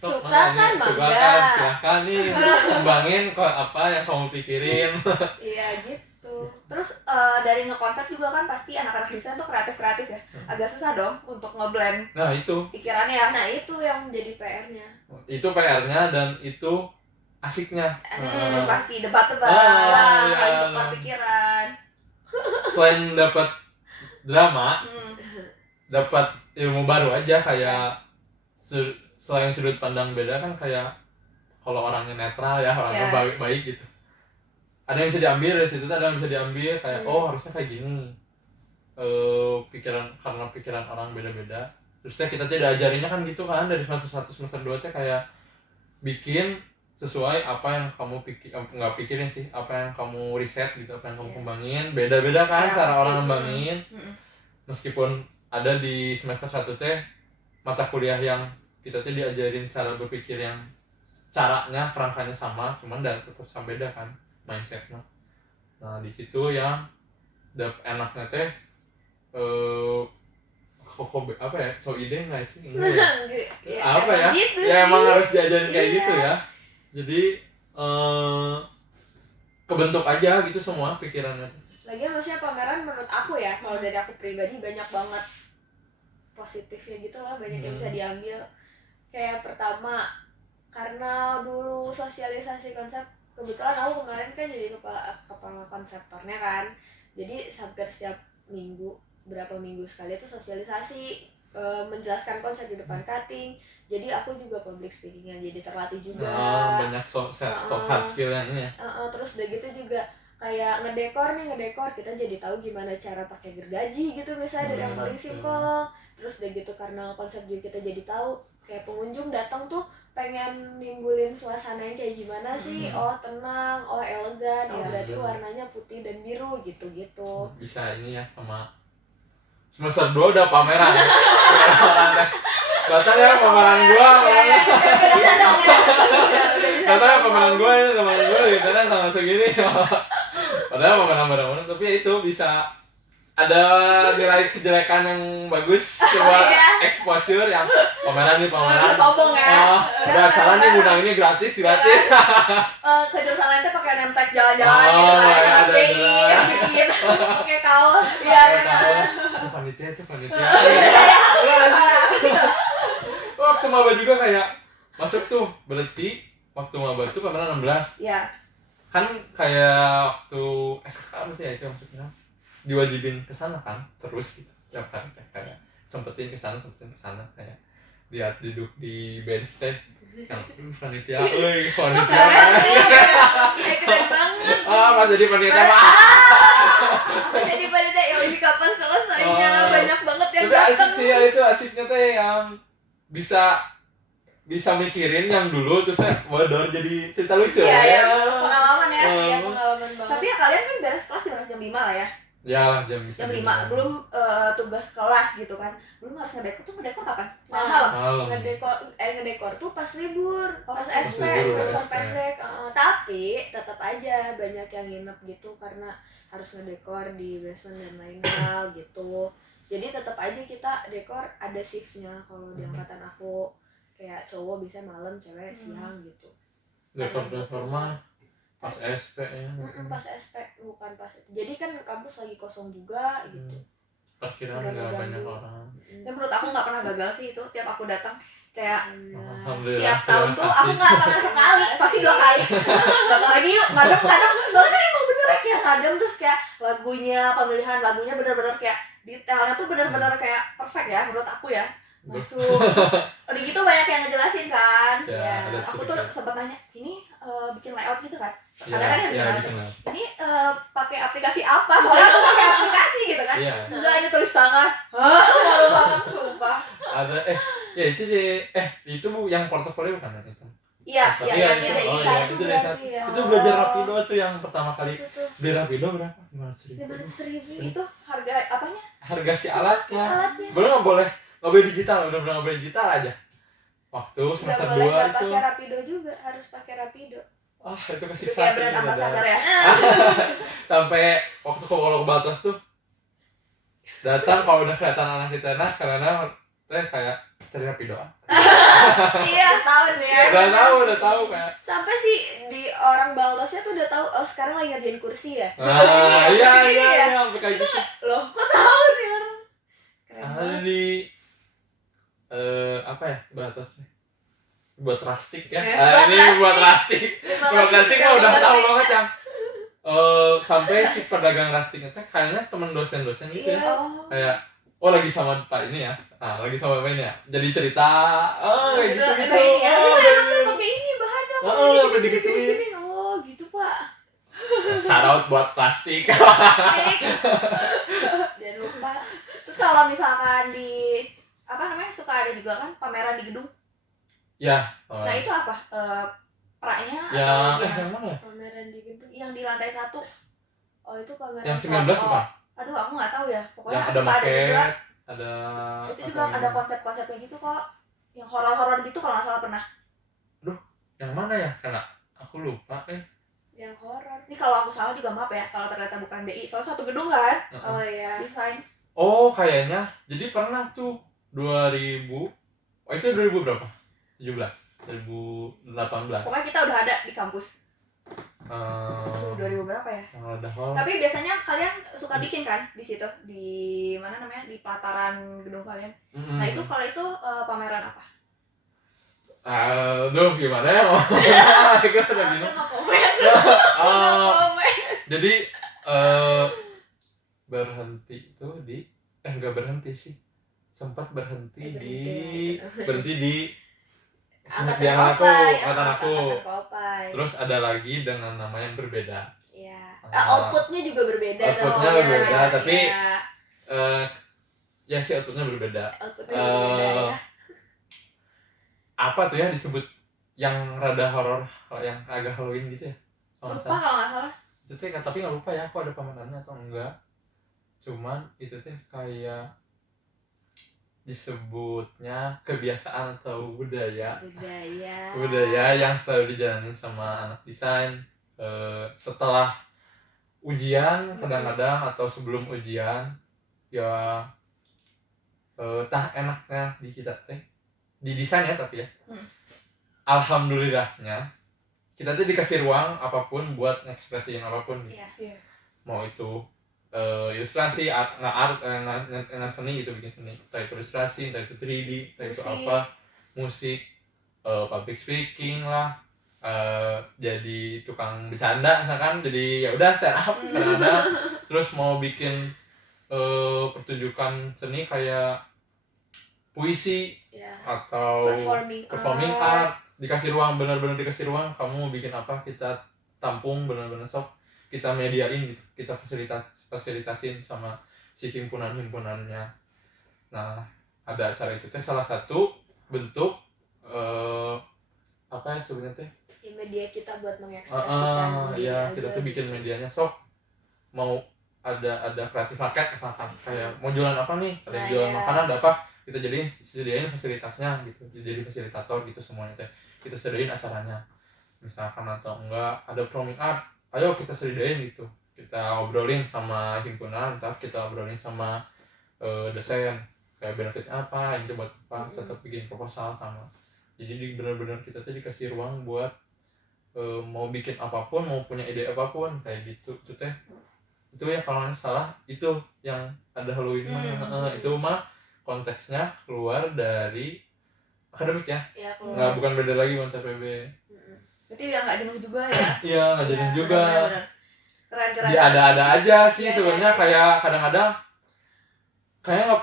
suka kan silakan nih kembangin apa yang kamu pikirin. Iya gitu. Terus dari ngekonsep juga kan pasti anak-anak desain tuh kreatif ya. Agak susah dong untuk ngeblend Nah itu pikirannya ya. Nah itu yang menjadi PR-nya. Itu PR-nya dan itu asiknya. Pasti debat-debat iya. tukar pikiran. Selain dapat drama, dapat ilmu baru aja kayak selain sudut pandang beda kan, kayak kalau orangnya netral ya, orangnya baik gitu. Ada yang bisa diambil dari situ, ada yang bisa diambil kayak harusnya kayak gini. Karena pikiran orang beda-beda. Terus kita diajarinnya kan gitu kan dari semester 1 semester 2 kayak bikin sesuai apa yang kamu nggak pikirin sih, apa yang kamu riset gitu, apa yang kamu kembangin. Beda-beda kan cara orang ngembangin. Meskipun ada di semester 1 mata kuliah yang kita diajarin cara berpikir yang caranya, kerangkanya sama, cuman tetap sama beda kan mindsetnya. Nah di situ yang enaknya apa ya, so ide nggak sih? Apa ya? Gitu ya sih. emang harus diajarin kayak gitu ya. Jadi kebentuk aja gitu semua pikirannya. Lagian maksudnya pameran menurut aku ya, kalau dari aku pribadi banyak banget positifnya gitu lah, banyak yang bisa diambil. Kayak pertama, karena dulu sosialisasi konsep, kebetulan aku kemarin kan jadi kepala konseptornya kan. Jadi hampir setiap minggu, berapa minggu sekali itu sosialisasi, menjelaskan konsep di depan cutting. Jadi aku juga public speakingnya jadi terlatih juga. Banyak hard skill yang ini ya. Terus udah gitu juga kayak ngedekor kita jadi tahu gimana cara pakai gergaji gitu misalnya, dari yang paling simple. Terus udah gitu karena konsep juga kita jadi tahu kayak pengunjung datang tuh pengen nimbulin suasana yang kayak gimana sih. Tenang, elegan, ya berarti warnanya putih dan biru gitu-gitu. Bisa ini ya sama semester 2 udah pameran. Kata ya pameran gua. Kata ya pameran gua ini teman gua gitu kan sama segini. Padahal pameran bareng-bareng, tapi ya itu bisa ada nilai kejelekan yang bagus buat exposure yang pameran nih pameran. Sombong ya. Ada acara nih undang ini gratis. Ke jurusan lain tuh pakai name tag jalan-jalan gitu kan, bikin pakai kaos. Iya benar. Panitia itu. Wah waktu maba juga kayak masuk tuh berarti waktu maba tuh pameran 16 ya kan kayak waktu SKK berarti ya itu maksudnya diwajibin kesana kan terus gitu tiap hari kayak sempetin kesana kayak lihat duduk di bench teh yang panitia keren panitia sih keren banget pas jadi panitia pas jadi panitia ya ini kapan selesainya banyak banget yang tapi asik datang sih ya itu asiknya teh yang bisa mikirin yang dulu terus bodor jadi cerita lucu Iya, ya. pengalaman ya. Iya pengalaman banget Tapi ya kalian kan beres kelas jam 5 lah ya. Ya jam bisa. Jam 5 belum tugas kelas gitu kan. Belum harus ngedekor tuh kapan? Malam. Malam. ngedekor tuh pas libur, pas SP, libur, semester SP. pendek. Tapi tetap aja banyak yang nginep gitu karena harus ngedekor di basement dan lain hal gitu. Jadi tetap aja kita dekor ada shiftnya kalau di angkatan aku kayak cowok bisa malam, cewek siang gitu. Dekor mah pas SP ya. Pas SP bukan pas. Jadi kan kampus lagi kosong juga gitu. Parkiran Nggak nggak banyak ngeganggu. orang. Dan menurut aku nggak pernah gagal sih itu. Tiap aku datang kayak Alhamdulillah. tiap tahun terima tuh kasih. aku nggak pernah sekali, pasti 2 kali. Datang lagi yuk, ngadem. Soalnya kan emang bener ya kayak ngadem terus kayak lagunya, pemilihan lagunya bener-bener kayak detailnya tuh bener-bener kayak perfect ya menurut aku ya. Masuk. Udah gitu banyak yang ngejelasin kan. Ya, ada Terus aku tuh sedikit. sempet nanya, ini bikin layout gitu kan? Ya, Ada kan yang ya, bikin gitu layout. lah. Ini pakai aplikasi apa? Soalnya aku pakai aplikasi gitu kan. Iya. Enggak, ini tulis tangan. Hah, malu banget sumpah. Ada ya itu itu Bu yang portofolio bukan yang itu. Iya, Iya, iya, itu. iya. Oh, satu iya, itu dari berarti satu. ya. Itu belajar Rapido tuh yang pertama kali. Itu tuh Beli Rapido berapa? 500.000. 500.000 Itu harga apanya? Harga si alatnya. alatnya. Belum nggak boleh digital, udah nggak boleh digital aja. Waktu Nggak semester boleh 2 nggak itu. pakai Rapido juga, harus pakai Rapido. Itu kasih Itu kayak brand ambassador ya. Sampai waktu kalau ke Batas tuh datang kalau udah kelihatan anak di tenas karena teh kayak cari Rapido. Iya, tahun ya. Udah tahu kayak. Sampai sih di orang Baltosnya tuh udah tahu oh sekarang lagi ngerjain kursi ya. Iya, kayak gitu. Loh, kok tahu nih orang? Keren Ada banget. di apa ya Batasnya? Buat rastik ya. Buat Ini rastik. buat rastik. Terima Buat kasih rastik sudah mah udah mengerti. tahu banget yang sampai si pedagang rastiknya teh kayaknya temen dosen-dosen gitu ya. Iya. Oh. Kayak lagi sama Pak ini ya. Lagi sama Pak ini ya. Jadi cerita kayak gitu. Ini ya. Pakai ini bahannya Sampai digituin. gini. Oh, gitu, Pak. Shout out buat plastik. Plastik. Jangan lupa. Terus kalau misalkan di apa namanya suka ada juga kan pameran di gedung. Ya. Nah, itu apa? Praknya yang atau yang gimana? mana ya? Pameran di gedung. Yang di lantai 1. Oh, itu pameran. Yang 19 bukan? Aduh, aku nggak tahu ya. Pokoknya Yang ada suka ada juga. maket, ada Itu juga ada konsep-konsepnya gitu kok. Yang horor-horor gitu kalau nggak salah pernah. yang mana ya? Karena aku lupa Yang horor. Ini kalau aku salah juga maaf ya kalau ternyata bukan DI. Soalnya satu gedung kan. Oh iya. Desain. Oh, kayaknya. Jadi pernah tuh 2000. Oh, itu 2000 berapa? 17. 2018. Pokoknya kita udah ada di kampus. Eh, 2000 berapa ya? yang ada horor. Tapi biasanya kalian suka bikin kan di situ di mana namanya di pelataran gedung kalian. Nah itu kalau itu pameran apa? Aduh, gimana ya? Gimana gini? Mau komen. Oh, Komen. jadi berhenti itu di enggak berhenti sih. Sempat berhenti di Angkatan aku. Kopai. Terus ada lagi dengan nama yang berbeda. Iya. Ah. Outputnya juga berbeda. Outputnya dong. berbeda, Iya, tapi iya. Ya sih outputnya berbeda. Outputnya berbeda ya. Apa tuh ya disebut yang rada horor, yang agak Halloween gitu ya? Kalau nggak Lupa salah. kalau nggak salah. Itu teh tapi nggak lupa ya aku ada pamerannya atau enggak. Cuman itu teh kayak disebutnya kebiasaan atau budaya yang selalu dijalanin sama anak desain setelah ujian kadang-kadang atau sebelum ujian ya tah enaknya di kita teh di desain ya tapi ya alhamdulillahnya kita tuh dikasih ruang apapun buat ngekspresiin apapun gitu. Iya. Mau itu ilustrasi, art seni gitu bikin seni, entah itu ilustrasi, entah itu 3D, entah itu Musik. apa, musik, public speaking lah, jadi tukang bercanda misalkan, jadi ya udah stand up kadang-kadang. Terus mau bikin pertunjukan seni kayak puisi Ya. atau performing art, dikasih ruang, benar-benar dikasih ruang, kamu mau bikin apa kita tampung, benar-benar sok kita mediain gitu, kita fasilitasin sama si himpunannya. Nah, ada acara itu teh salah satu bentuk apa ya sebenarnya teh? Ya, media kita buat mengekspresikan diri ya aja kita tuh bikin gitu. medianya, sok mau ada kreatif market misalkan, kayak mau jualan apa nih, ada Nah, jualan ya. makanan, ada apa, kita sediain fasilitasnya gitu, jadi fasilitator gitu semuanya teh, kita sediain acaranya misalkan. Atau enggak ada performing art, ayo kita sediain gitu, kita obrolin sama himpunan, entah kita obrolin sama dosen kayak benefitnya apa, ini buat apa, tetap bikin proposal sama. Jadi benar-benar kita tuh dikasih ruang buat mau bikin apapun, mau punya ide apapun kayak gitu. Itu teh, itu ya kalau nggak salah itu yang ada Halloween mah. Itu mah konteksnya keluar dari akademik ya, Ya, nggak, bukan beda lagi sama TPB. Berarti biar nggak jenuh juga ya. Iya, nggak jadi juga. Bener-bener. Keren. Dia ada aja sih Iya, sebenarnya, iya. kayak kadang-kadang kayak nggak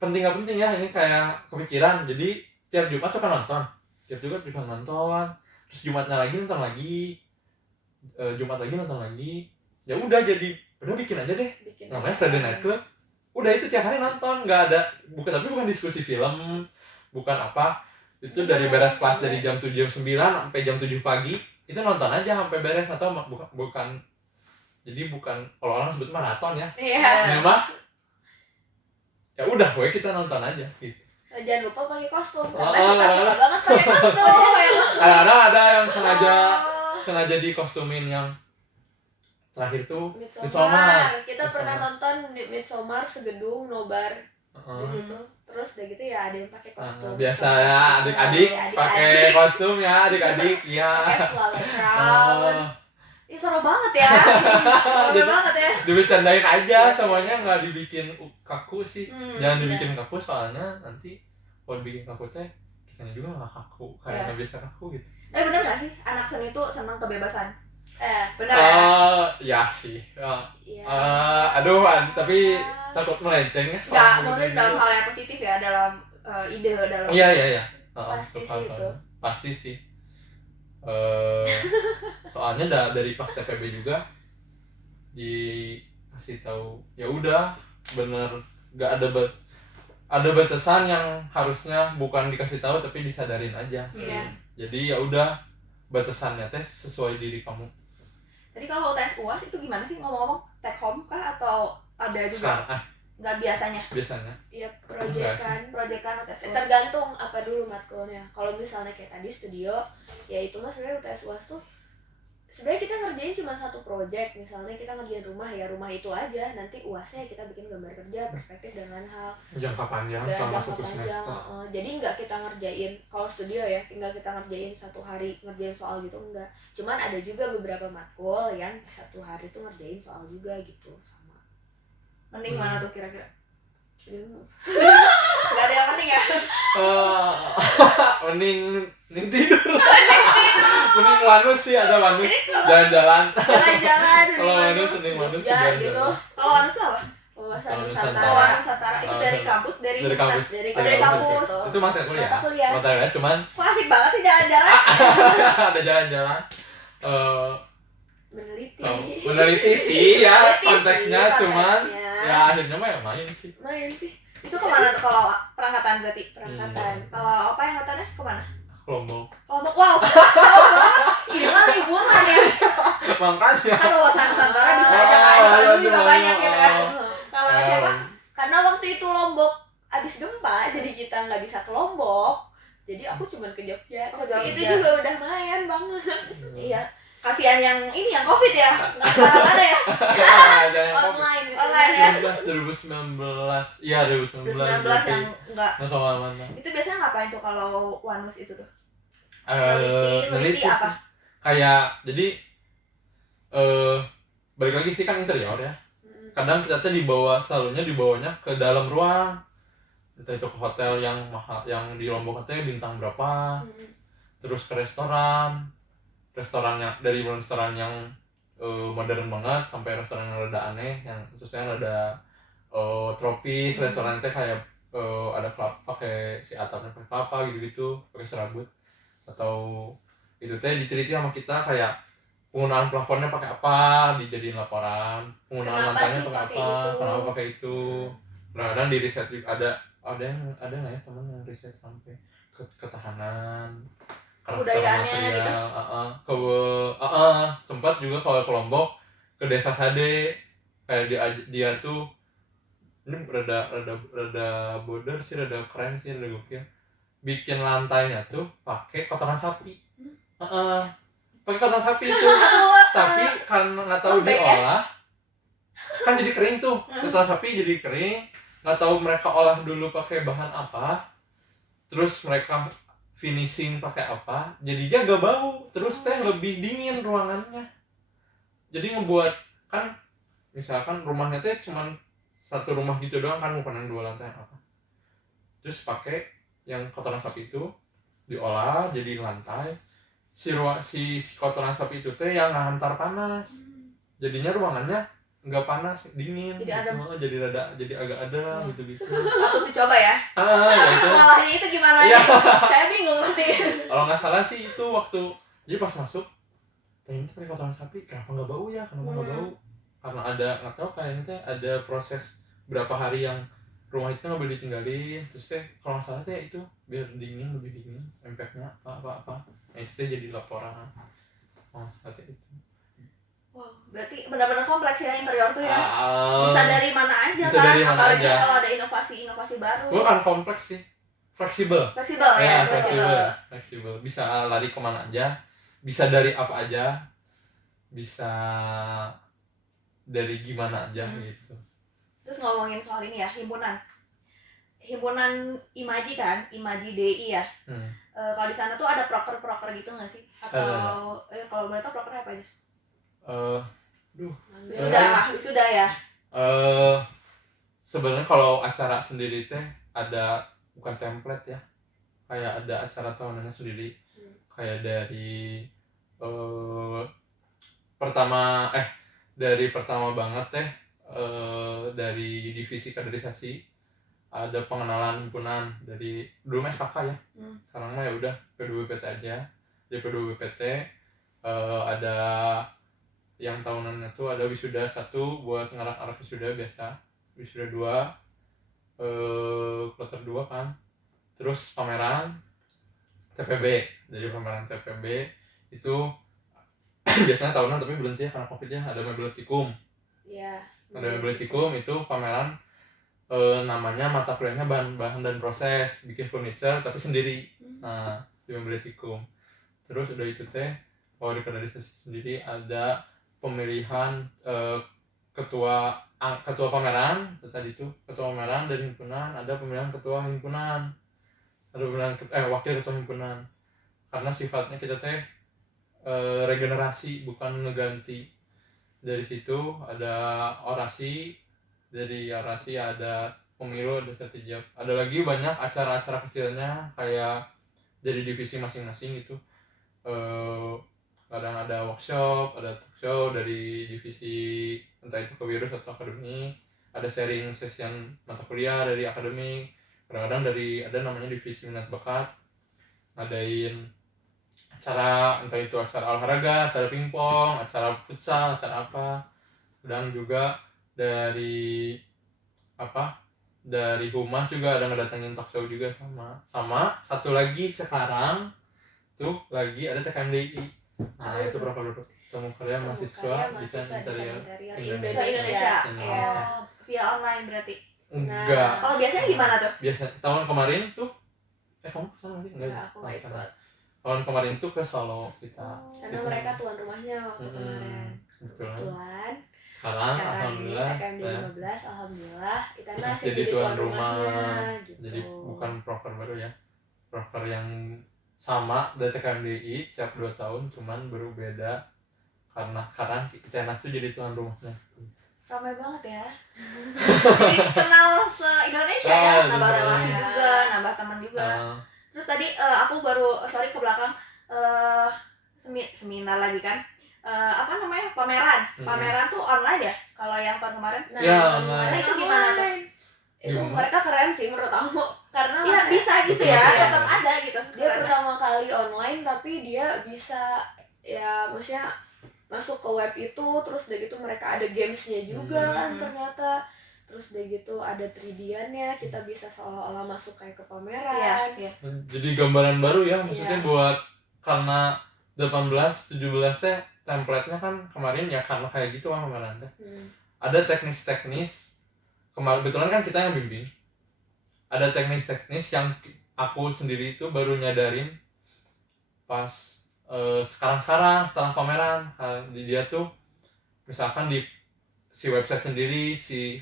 penting ya, ini kayak kepikiran. Jadi tiap Jumat suka nonton, terus Jumatnya lagi nonton lagi, Jumat lagi nonton lagi. Ya udah, jadi udah bikin aja deh, namanya Friday Night Club. Udah itu tiap hari nonton, nggak ada, bukan diskusi film, bukan apa. Itu dari beres kelas dari jam 7 jam 9 sampai jam 7 pagi itu nonton aja sampai beres. Atau bukan jadi bukan, kalau orang sebut maraton ya, Iya. memang ya udah gue kita nonton aja gitu. Jangan lupa pakai kostum, karena kita suka banget pakai kostum. Kadang-kadang ada yang sengaja dikostumin. Yang terakhir tuh Midsommar. Kita pernah nonton di Midsommar segedung nobar di situ. Terus udah gitu ya ada yang pakai kostum. Biasa ya, adik-adik pakai kostum ya, adik-adik ya. Pakai flower crown. Ini seru banget ya. Seru banget ya. Dibercandain aja semuanya, nggak dibikin kaku sih. Jangan dibikin iya. kaku, soalnya nanti kalau dibikin kaku teh kitanya juga nggak kaku, kayak nggak biasa kaku gitu. Bener gak sih anak seni itu senang kebebasan? Bener ya sih. Iya. Aduh, tapi takut melenceng ya. Nggak, maksudnya dalam hal yang positif ya, dalam ide, dalam. Iya. Pasti sih itu. Pasti sih. Soalnya dari pas TPB juga dikasih tahu, ya udah bener, nggak ada batasan yang harusnya bukan dikasih tahu tapi disadarin aja. Iya. Jadi ya udah, batasannya teh sesuai diri kamu. Tadi kalau UTS UAS itu gimana sih, ngomong-ngomong take home kah atau ada juga? Sekarang Nggak biasanya. Iya, proyekan UTS UAS. tergantung apa dulu matkulnya. Kalau misalnya kayak tadi studio, ya itu mah sebenarnya UTS UAS tuh sebenarnya kita ngerjain cuma satu project. Misalnya kita ngerjain rumah, ya rumah itu aja. Nanti UASnya kita bikin gambar kerja, perspektif dan lain hal. jangka panjang Dan selama jangka 1 panjang. semester. Jadi nggak kita ngerjain, kalau studio ya nggak kita ngerjain satu hari ngerjain soal gitu, enggak. Cuman ada juga beberapa matkul yang satu hari tuh ngerjain soal juga gitu sama. Mending mana tuh kira-kira? Jadi Nggak ada yang penting ya? Mending tidur. Mending wanus sih, ada wanus jalan-jalan. jalan-jalan Kalau wanus mending wanus jalan gitu. jalan-jalan. Kalau Wanus itu apa? Wawasan Wawasan Nusantara. Kalau Nusantara itu dari kampus, dari kampus. Dari kampus. Itu mata kuliah. Mata kuliah. Mata kuliah, cuman Kok asik banget sih jalan-jalan? ada jalan-jalan. meneliti Sih ya, Meneliti konteksnya sih, cuman konteksnya. ya akhirnya mah ya main sih. Itu kemana tuh kalau perangkatan berarti? perangkatan. Kalau apa yang katanya kemana? Kelompok. Lombok. Wow, jauh banget. Ini mah liburan ya. Makanya. Kan wawasan Nusantara bisa aja kan. Bandung juga banyak gitu kan. Kalau siapa? Karena waktu itu Lombok abis gempa, jadi kita nggak bisa ke Lombok. Jadi aku cuman ke Jogja. Oh, Tapi Jogja. itu juga udah lumayan banget. Iya. Kasihan yang ini, yang COVID ya. Nggak kemana-mana ya. Online gitu. Online ya. 2019. Iya, 2019. 2019 yang enggak. Nggak kemana-mana. Itu biasanya ngapain tuh kalau Wanus itu tuh? Neliti apa? sih. Kayak jadi balik lagi sih kan interior ya. Kadang kita tuh selalunya dibawanya ke dalam ruang. entah itu ke hotel yang mahal, yang di Lombok katanya bintang berapa, terus ke restorannya dari restoran yang modern banget sampai restoran yang rada aneh, yang khususnya rada tropis, restoran teh kayak ada kelapa, pakai si atapnya pakai kelapa gitu-gitu, pakai serabut, atau itu teh diteliti sama kita kayak penggunaan plafonnya pakai apa, dijadiin laporan, penggunaan Kenapa lantainya sih pakai pakai apa, itu? kenapa pakai itu. Kadang di riset juga ada nggak ya teman yang riset sampai ketahanan, Kebudayaannya gitu. sempat juga kalau ke Lombok ke desa Sade, kayak dia tuh ini rada border sih, rada keren sih, rada gokil, bikin lantainya tuh pakai kotoran sapi. Pakai kotoran sapi itu. Tapi karena nggak tahu diolah kan jadi kering tuh, kotoran sapi jadi kering, nggak tahu mereka olah dulu pakai bahan apa, terus mereka finishing pakai apa, jadinya gak bau, terus teh lebih dingin ruangannya. Jadi ngebuat kan misalkan rumahnya teh cuman satu rumah gitu doang kan, bukan yang 2 lantai apa, terus pakai yang kotoran sapi itu diolah jadi lantai, si kotoran sapi itu teh yang ngantar panas, jadinya ruangannya nggak panas, dingin Jadi gitu. jadi agak adem gitu. Patut dicoba ya. Ya itu Malahnya itu gimana ya. Saya bingung nanti. Kalau nggak salah sih itu waktu jadi pas masuk ini pakai kotoran sapi, kenapa nggak bau ya, kenapa nggak bau, karena ada nggak tahu kayaknya teh ada proses berapa hari yang rumah itu nggak boleh ditinggalin, terus teh kalau nggak salah teh itu biar dingin, lebih dingin, impactnya apa itu teh jadi laporan seperti itu. Wow, berarti benar-benar kompleks ya interior tuh ya. Bisa dari mana aja bisa kan, dari mana apalagi aja. kalau ada inovasi baru. Bukan kompleks sih, fleksibel ya. Fleksibel, bisa lari kemana aja, bisa dari apa aja, bisa dari gimana aja gitu. Terus ngomongin soal ini ya, himpunan Imaji kan, Imaji DI ya. Kalau di sana tuh ada proker gitu nggak sih? Atau kalau boleh tahu prokernya apa aja? Sudah ya. Sebenarnya kalau acara sendiri teh ada, bukan template ya, kayak ada acara tahunannya sendiri, kayak dari pertama banget teh, dari divisi kaderisasi ada pengenalan himpunan dari dulu SKK ya, sekarang mah ya udah P2BPT aja. Di P2BPT ada yang tahunannya tuh ada wisuda 1 buat ngarak-ngarak wisuda biasa, wisuda 2 kloter 2 kan, terus pameran TPB. Dari pameran TPB itu biasanya tahunan tapi berhenti ya karena Covid ya, ada Mebeletikum. Ada Mebeletikum itu pameran namanya mata kuliahnya bahan dan proses, bikin furniture tapi sendiri. Nah, di Mebeletikum. Terus udah itu teh kalau di kaderisasi sendiri ada pemilihan ketua pameran, tadi itu ketua pameran dari himpunan, ada pemilihan ketua himpunan, ada pemilihan wakil ketua himpunan, karena sifatnya kita teh regenerasi bukan ngeganti. Dari situ ada orasi, dari orasi ada pemilu, ada sertijab, ada lagi banyak acara-acara kecilnya kayak dari divisi masing-masing gitu. Kadang ada workshop, ada talk show dari divisi entah itu kewirus atau akademik, ada sharing session mata kuliah dari akademik, kadang-kadang dari ada namanya divisi minat bakat ngadain acara, entah itu acara olahraga, acara pingpong, acara futsal, acara apa. Dan juga dari humas juga ada ngedatengin talk show juga, sama satu lagi sekarang tuh lagi ada TKMDI. Nah, itu produk temu karya mahasiswa desain interior Indonesia. Via online berarti. Enggak. Kalau biasanya gimana tuh? Biasa tahun kemarin tuh kamu kesana nanti enggak? Aku nggak ikut. Tahun kemarin tuh ke Solo kita. Karena mereka tuan rumahnya waktu kemarin. Kebetulan. Sekarang ini alhamdulillah TKMD 15 alhamdulillah kita masih jadi tuan rumah gitu. Jadi bukan proker baru ya, proker yang sama dari TKMDI setiap 2 tahun, cuman baru beda karena sekarang ITENAS tuh jadi tuan rumahnya. ramai banget ya. Jadi kenal se-Indonesia ya, nambah relasi juga, nambah teman juga. Terus tadi aku baru ke belakang seminar lagi kan. Apa namanya? Pameran tuh online ya kalau yang tahun kemarin. Nah, online. Itu gimana tuh? Itu mereka keren sih menurut aku karena Iya bisa gitu ya, tetap ada gitu. Dia pertama kali online tapi dia bisa ya maksudnya masuk ke web itu, terus udah gitu mereka ada gamesnya juga kan ternyata, terus udah gitu ada 3D-annya, kita bisa seolah-olah masuk kayak ke pameran. Iya. Jadi gambaran baru ya, maksudnya buat karena 18, 17 teh template-nya kan kemarin ya karena kayak gitu kan pameran teh. Ada teknis kebetulan kan kita yang bimbing. Ada teknis yang aku sendiri itu baru nyadarin pas sekarang setelah pameran. Dia tuh misalkan di si website sendiri, si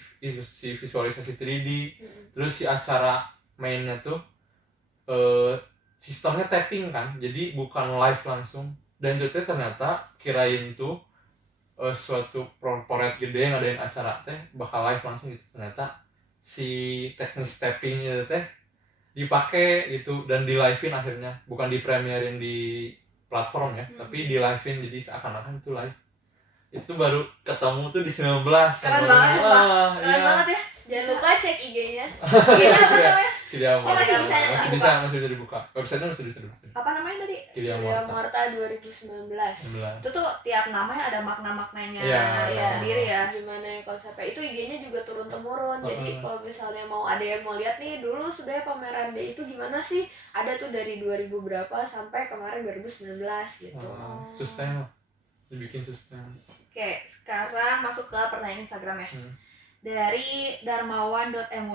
visualisasi 3D, terus si acara mainnya tuh sistemnya tapping kan, jadi bukan live langsung. Dan itu ternyata kirain tuh suatu corporate gede yang ngadain acara teh bakal live langsung gitu, ternyata si teknis tappingnya teh dipakai gitu dan di live-in akhirnya, bukan di premierin di platform ya, tapi di live-in, jadi seakan-akan itu live. Itu baru ketemu tuh di 19. Keren banget ya, keren banget ya. Jangan lupa cek IG-nya. IG-nya apa namanya? Masih bisa dibuka. Website-nya masih bisa dibuka. Apa namanya tadi? Kilia Marta 2019. Itu tuh tiap namanya ada makna-maknanya sendiri ya. Gimana konsepnya? Itu IG-nya juga turun-temurun. Jadi kalau misalnya ada yang mau lihat nih, dulu sebenarnya pameran D itu gimana sih? Ada tuh dari 2000 berapa sampai kemarin 2019 gitu. Sustain. Dibikin sustain. Oke, sekarang masuk ke pertanyaan Instagram ya. Dari darmawan.mw.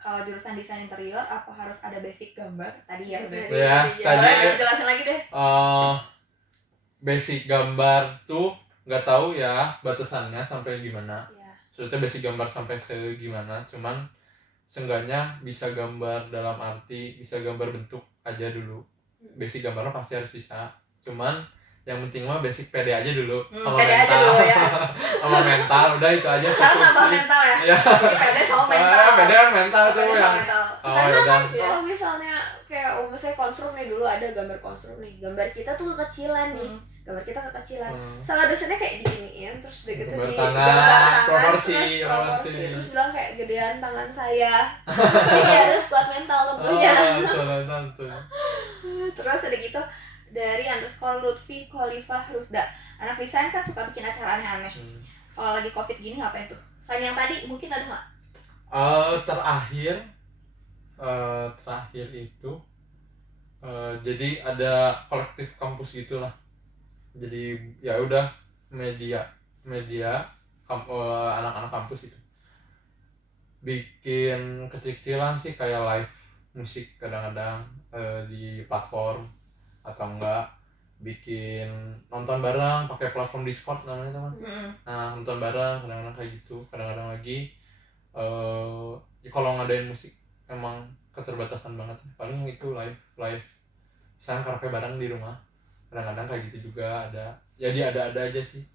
Kalau jurusan desain interior apa harus ada basic gambar? Tadi ya udah. Ya, tadi jelasin lagi deh. Basic gambar tuh nggak tahu ya batasannya sampai gimana. Sebetulnya basic gambar sampai segimana, cuman seenggaknya bisa gambar dalam arti bisa gambar bentuk aja dulu. Basic gambarnya pasti harus bisa. Cuman yang penting mah basic pede aja dulu, sama pede mental. Aja dulu ya. Sama mental, udah itu aja cukup sih. Sekarang nambah mental ya? Iya. Jadi pede sama mental. Pede kan mental tuh ya. Karena kan kalau misalnya kayak misalnya konstruk nih, dulu ada gambar konstruk nih, gambar kita tuh kekecilan nih, gambar kita kekecilan, sama dosennya kayak diginiin, terus udah gitu di gambar tangan, proporsi, terus bilang kayak gedean tangan saya, jadi harus kuat mental tentunya. Terus udah gitu dari _Lutfi Khalifah Rusda, anak desain kan suka bikin acara aneh-aneh. Kalau lagi covid gini ngapain tuh? Selain yang tadi mungkin ada nggak? Terakhir itu jadi ada kolektif kampus gitulah. Jadi ya udah media anak-anak kampus itu bikin kecil-kecilan sih, kayak live musik kadang-kadang di platform, atau enggak bikin nonton bareng pakai platform Discord namanya teman. Nah, nonton bareng kadang-kadang kayak gitu. Kadang-kadang lagi ya kalau ngadain musik emang keterbatasan banget, paling itu live misalnya karaoke bareng di rumah, kadang-kadang kayak gitu juga ada. Jadi ada aja sih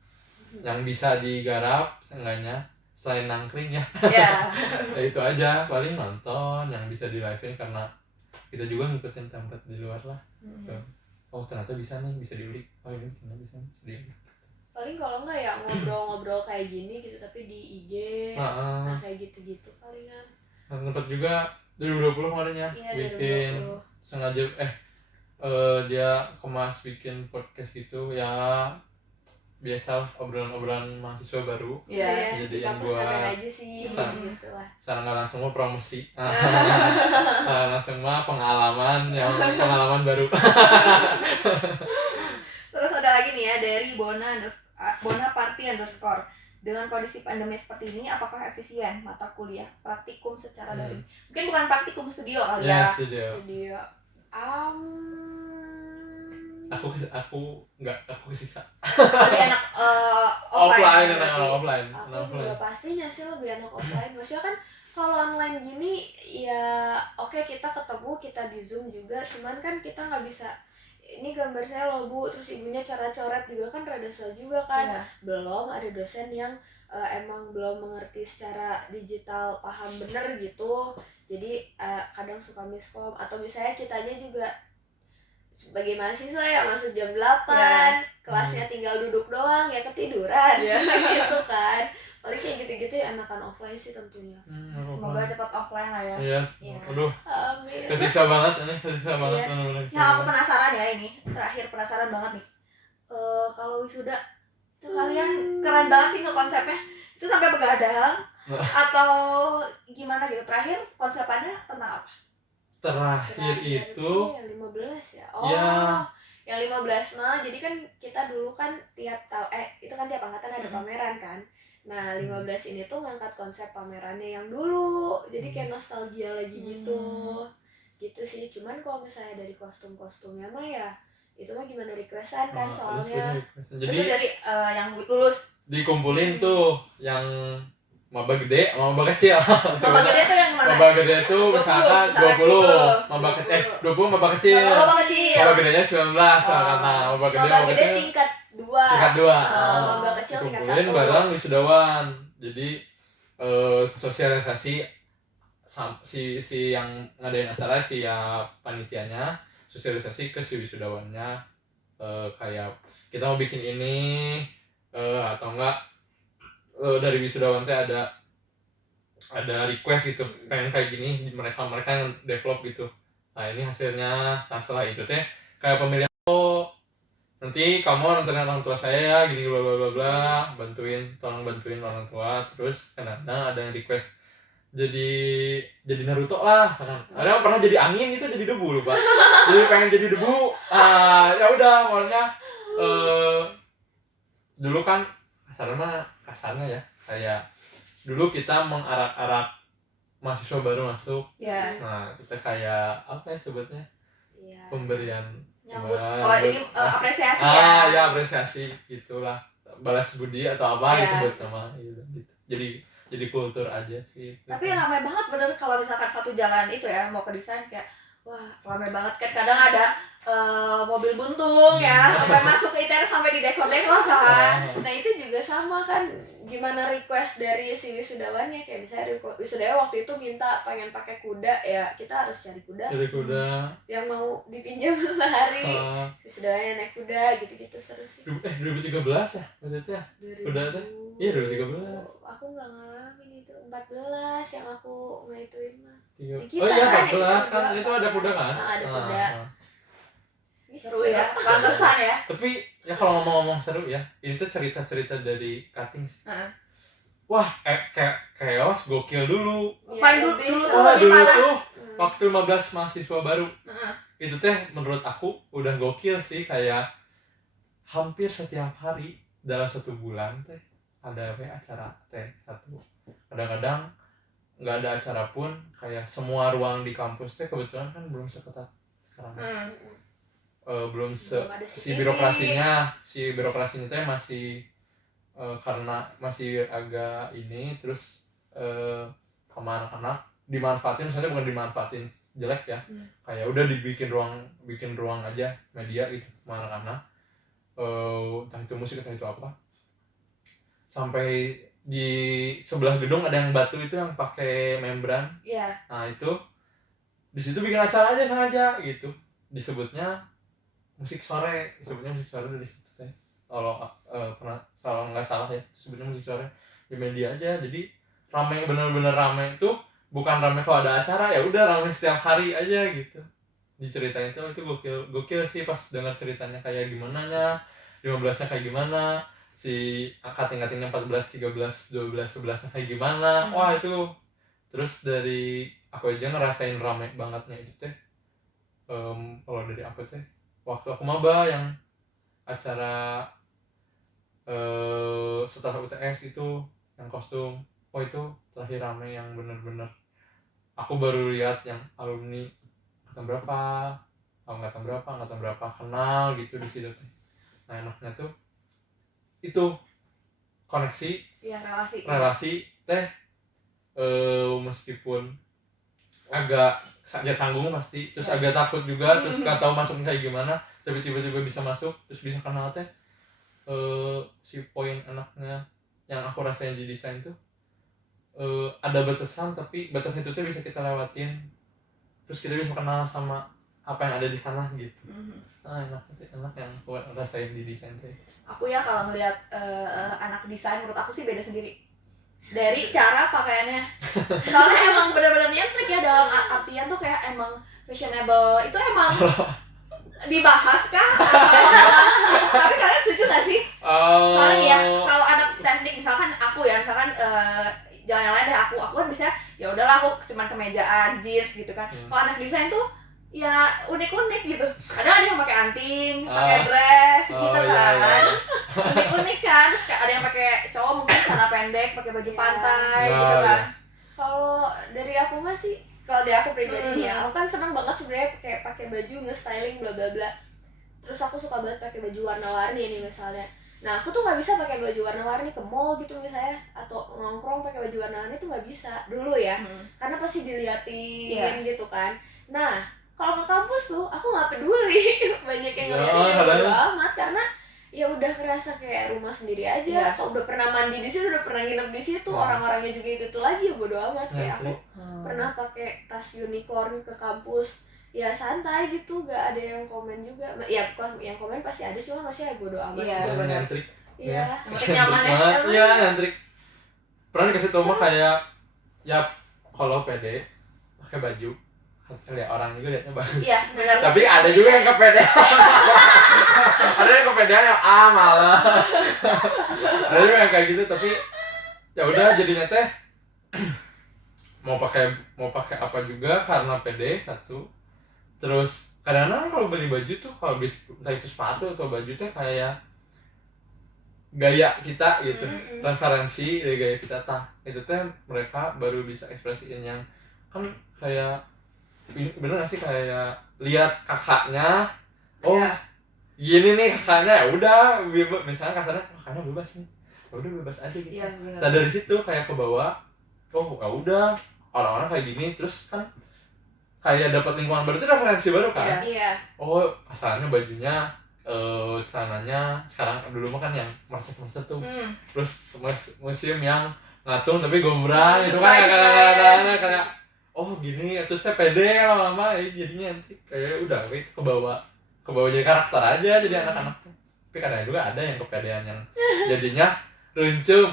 yang bisa digarap seenggaknya selain nangkring ya. Ya itu aja, paling nonton yang bisa di live-in, karena kita juga ngikutin template di luar lah. Oh ternyata bisa nih, bisa diulik. Oh ini ternyata bisa diulik. Paling kalau enggak ya ngobrol-ngobrol kayak gini gitu, tapi di IG kayak gitu-gitu palingan. Tempat juga 2020 kemarin ya, bikin 2020. Sengaja dia kemas bikin podcast gitu ya, biasa obrolan mahasiswa baru. Iya, jadi di kampus ngapain aja sih gitu lah. Sekarang nggak langsung mau promosi, langsung mah pengalaman baru. Terus ada lagi nih ya dari Bona Party _ dengan kondisi pandemi seperti ini, apakah efisien mata kuliah praktikum secara daring? Mungkin bukan praktikum studio kali ya. Studio. Aku kesiksa. Lebih enak offline. Aku juga pastinya sih lebih enak offline. Maksudnya kan kalau online gini ya oke, kita ketemu, kita di Zoom juga, cuman kan kita nggak bisa ini gambar saya loh Bu, terus ibunya coret-coret juga kan rada susah juga kan. Iya. Belum ada dosen yang emang belum mengerti secara digital paham bener gitu, jadi kadang suka miskom, atau misalnya kitanya juga sebagai mahasiswa ya masuk jam 8, kelasnya tinggal duduk doang ya ketiduran gitu kan. Paling kayak gitu-gitu ya enakan offline sih tentunya. Semoga cepat offline lah ya. Iya. Aduh. Amin. Kesiksa banget ini, kesiksa banget. Yang aku penasaran ya ini, terakhir penasaran banget nih. Kalau wisuda itu kalian keren banget sih konsepnya. Itu sampai begadang atau gimana gitu. Terakhir konsepannya tentang apa? Terakhir itu yang 15 ya. Oh. Ya. Yang 15 mah jadi kan kita dulu kan tiap itu kan tiap angkatan ada pameran kan. Nah, 15 ini tuh ngangkat konsep pamerannya yang dulu. Jadi kayak nostalgia lagi gitu. Gitu sih. Cuman kalau misalnya dari kostum-kostumnya mah ya itu mah gimana requestan kan soalnya. Jadi itu dari yang lulus dikumpulin tuh yang maba gede sama maba kecil. maba gede tuh yang mana? Maba gede tuh misalkan 20, maba kecil 20 maba kecil. Maba gedenya 19 kata. Maba gede tingkat 2. Tingkat 2. Maba kecil tingkat 1. Dikumpulin bareng wisudawan. Jadi sosialisasi si yang ngadain acara si ya panitianya sosialisasi ke si wisudawannya, kayak kita mau bikin ini atau enggak dari wisudawan teh ada request gitu pengen kayak gini, mereka yang develop gitu. Nah ini hasilnya. Nah setelah itu teh kayak pemilihan, nanti kamu nontonin orang tua saya ya gini bla bla bla bla, tolong bantuin orang tua. Terus kadang-kadang ada yang request jadi Naruto lah, ada yang pernah jadi angin gitu, jadi debu lupa. Jadi pengen jadi debu. Ya udah pokoknya dulu kan kasarnya ya kayak dulu kita mengarak-arak mahasiswa baru masuk. Nah kita kayak apa ya sebutnya, pemberian nyambut. Ini apresiasi ya. Ya apresiasi gitulah, balas budi atau apa disebut nama gitu. Jadi kultur aja sih. Tapi ramai banget bener kalau misalkan satu jalan itu ya mau ke desain kayak wah ramai banget kan, kadang ada mobil buntung ya sampai masuk ke ITER sampai di dekor-dekor kan. Nah itu juga sama kan, gimana request dari si wisudawannya, kayak misalnya wisudawan waktu itu minta pengen pakai kuda ya, kita harus cari kuda yang mau dipinjam sehari. Wisudawannya naik kuda gitu-gitu seru sih. 2013 ya maksudnya kuda tuh. Iya 2013. Aku nggak ngalamin itu, 14 yang aku ngituin mah. Oh iya 14 kan itu ada kuda kan? Ada kuda. Seru ya, pantesan ya. Tapi ya kalau ngomong-ngomong seru ya, ini tuh cerita-cerita dari cutting sih. Wah, kayak chaos gokil dulu. Dulu tuh waktu 15 mahasiswa baru. Itu teh menurut aku udah gokil sih, kayak hampir setiap hari dalam 1 bulan teh ada acara teh satu. Kadang-kadang nggak ada acara pun, kayak semua ruang di kampus teh kebetulan kan belum seketat sekarang. Belum si birokrasinya teh masih karena masih agak ini, terus sama anak-anak dimanfaatin, misalnya bukan dimanfaatin jelek ya, kayak udah bikin ruang aja media gitu sama anak-anak, entah itu musik entah itu apa. Sampai di sebelah gedung ada yang batu itu yang pakai membran. Nah itu di situ bikin acara aja sengaja gitu, disebutnya musik sore dari situ teh. Kalau nggak salah ya sebetulnya musik sore di media aja. Jadi ramai, bener-bener ramai itu bukan ramai kalau ada acara, ya udah ramai setiap hari aja gitu. Diceritain itu gokil sih pas dengar ceritanya kayak gimana nya, 15-nya kayak gimana, si kating-katingnya 14, 13, 12, 11-nya kayak gimana. Wah itu terus dari aku aja ngerasain ramai bangetnya itu teh. Kalau dari aku teh waktu aku maba yang acara setelah UTS itu yang kostum, itu terakhir rame yang bener-bener aku baru lihat yang alumni angkatan berapa kenal gitu di situ teh. Nah enaknya tuh itu koneksi ya, relasi teh meskipun agak dia tanggung pasti, terus agak takut juga, terus nggak tahu masuk kayak gimana, tapi tiba-tiba bisa masuk, terus bisa kenal teh si poin anaknya yang aku rasain di desain tuh ada batasan, tapi batasan itu tuh bisa kita lewatin, terus kita bisa kenal sama apa yang ada di sana gitu. Enak yang aku rasain di desain teh. Aku ya kalau ngeliat anak desain, menurut aku sih beda sendiri dari cara pakaiannya. Soalnya emang benar-benar nyentrik ya, dalam artian tuh kayak emang fashionable itu emang dibahas kah? Tapi kalian setuju gak sih? Soalnya nih ya, kalau anak teknik misalkan aku ya, misalkan jangan yang lain deh, aku kan bisa ya udahlah aku cuman kemejaan jeans gitu kan. Kalau anak desain tuh ya unik-unik gitu. Kadang ada yang pakai anting, pakai dress gitu kan. Unik-unik kan. Terus ada yang pakai cowok mungkin celana pendek, pakai baju pantai gitu kan. Kalau dari aku mah sih, kalau dari aku pribadi nih ya, aku kan senang banget sebenarnya pakai baju nge-styling bla bla bla. Terus aku suka banget pakai baju warna-warni nih misalnya. Nah, aku tuh nggak bisa pakai baju warna-warni ke mall gitu misalnya, atau nongkrong pakai baju warna-warni tuh nggak bisa dulu ya, karena pasti diliatin gitu kan. Nah, kalau ke kampus tuh aku nggak peduli banyak yang ngeliatin, ya bodo amat, karena ya udah kerasa kayak rumah sendiri aja, atau udah pernah mandi di situ, udah pernah nginep di situ, orang-orangnya juga itu lagi, ya bodo amat. Kayak aku pernah pakai tas unicorn ke kampus, ya santai gitu, gak ada yang komen juga. Ya yang komen pasti ada, cuma maksudnya ya bodo amat. Nyentrik. Iya. Nyaman ya. Iya, nyentrik. Pernah dikasih tau mah kayak ya kalau pede pakai baju, lihat orang juga liatnya bagus. Iya, benar. Tapi ada juga yang kepedean. Ada yang kepedean yang malas. Ada juga yang kayak gitu, tapi ya udah jadinya teh mau pakai apa juga karena pede satu. Terus kadang-kadang kalau beli baju tuh, kalau beli entah itu sepatu atau baju teh kayak gaya kita gitu, referensi dari gaya kita itu teh mereka baru bisa ekspresiin yang kan kayak bener gak sih, kayak lihat kakaknya, gini nih kakaknya, ya udah misalnya kasarnya kakaknya bebas nih, ya udah bebas aja gitu. Nah dari situ kayak ke bawah, ya udah orang-orang kayak gini, terus kan kayak dapat lingkungan baru, itu referensi baru kan. Oh asalnya bajunya celananya sekarang, dulu mah kan yang macet-macet tuh, terus musim yang ngatung tapi gombrang gitu kan, kadang-kadang kayak oh gini, terus saya pede lama-lama jadinya nanti kayak udah gitu ke bawah jadi karakter aja, jadi anak-anak tuh. Tapi kadang juga ada yang kepedean yang jadinya runcum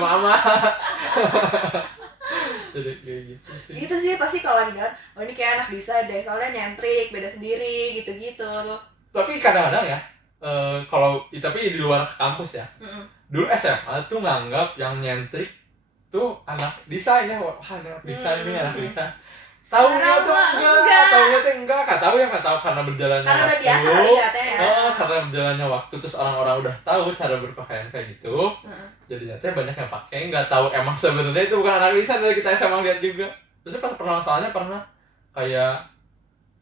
amat. Jadi kayak gitu sih. Gitu sih pasti kalau lagi kan, oh ini kayak anak desain deh, soalnya nyentrik, beda sendiri gitu-gitu. Tapi kadang-kadang ya, kalau tapi di luar kampus ya, dulu SMA tuh nganggap yang nyentrik tuh anak desain ya, wah anak desain nih, anak desain. Taunya tuh enggak, nggak tahu karena berjalannya karena waktu. Udah biasa kali ya teh ya. Karena berjalannya waktu, terus orang-orang udah tahu cara berpakaian kayak gitu. Jadinya teh banyak yang pakai, nggak tahu emang sebenarnya itu bukan anak desain, dari kita SMA lihat juga. Terus pas pernah kayak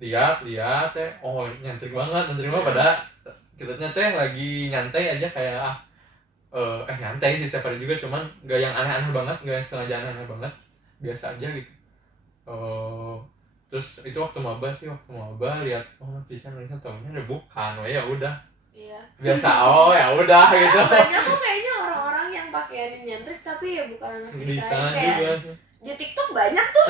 lihat teh, oh nyentrik banget pada kita teh lagi nyantai aja kayak nyantai sih setiap hari juga, cuman nggak yang aneh-aneh banget, nggak yang sengaja aneh-aneh banget, biasa aja gitu. Terus itu waktu maba lihat desain tahunya udah bukan, ya udah biasa, ya udah gitu. Banyak kok kayaknya orang-orang yang pakaiannya nyentrik tapi ya bukan anak desain, kayak di TikTok banyak tuh.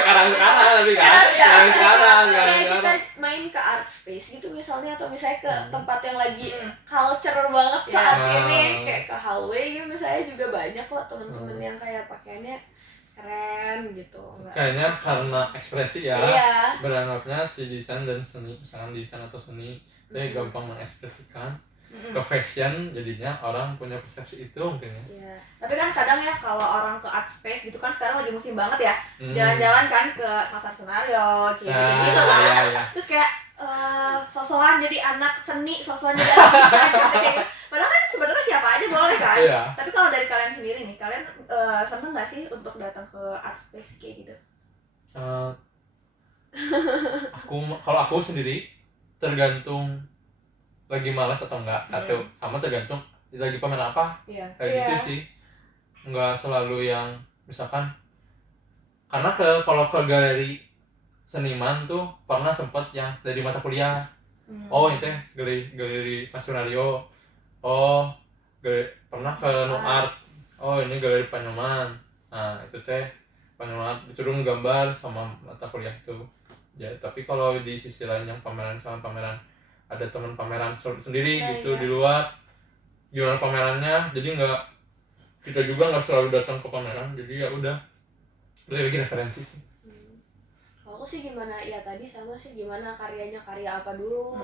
sekarang tapi sekarang kita main ke art space gitu misalnya, atau misalnya ke tempat yang lagi culture banget saat ini, kayak ke hallway gitu misalnya, juga banyak kok temen-temen yang kayak pakaiannya keren gitu. Kayaknya karena ekspresi ya, beranggapnya si desain dan seni, misalkan desain atau seni itu gampang mengekspresikan ke fashion, jadinya orang punya persepsi itu mungkin ya. Tapi kan kadang ya kalau orang ke art space gitu kan, sekarang lagi musim banget ya, jalan-jalan kan ke Sasar Senario kayak gitu kan. Terus kayak sosokan jadi anak seni, sosokan jadi anak desain gitu, kayak gitu. Padahal kan sebenarnya siapa aja boleh kan. Tapi kalau dari kalian sendiri nih, kalian seneng nggak sih untuk datang ke art space kayak gitu? Kalau aku sendiri tergantung lagi malas atau enggak, atau sama tergantung lagi pamer apa, kayak gitu sih. Nggak selalu yang misalkan karena kalau ke galeri seniman tuh pernah sempat yang dari mata kuliah. Oh itu galeri Pasunario. Oh pernah ke Nuart. Oh ini galeri Panyoman. Nah itu teh Panyoman disuruh gambar sama mata kuliah itu. Ya tapi kalau di sisi lain yang pameran ada teman pameran sendiri gitu di luar, gimana pamerannya, jadi kita juga nggak selalu datang ke pameran, jadi ya udah lagi referensi sih. Kalau aku sih gimana ya tadi sama sih, gimana karyanya karya apa dulu.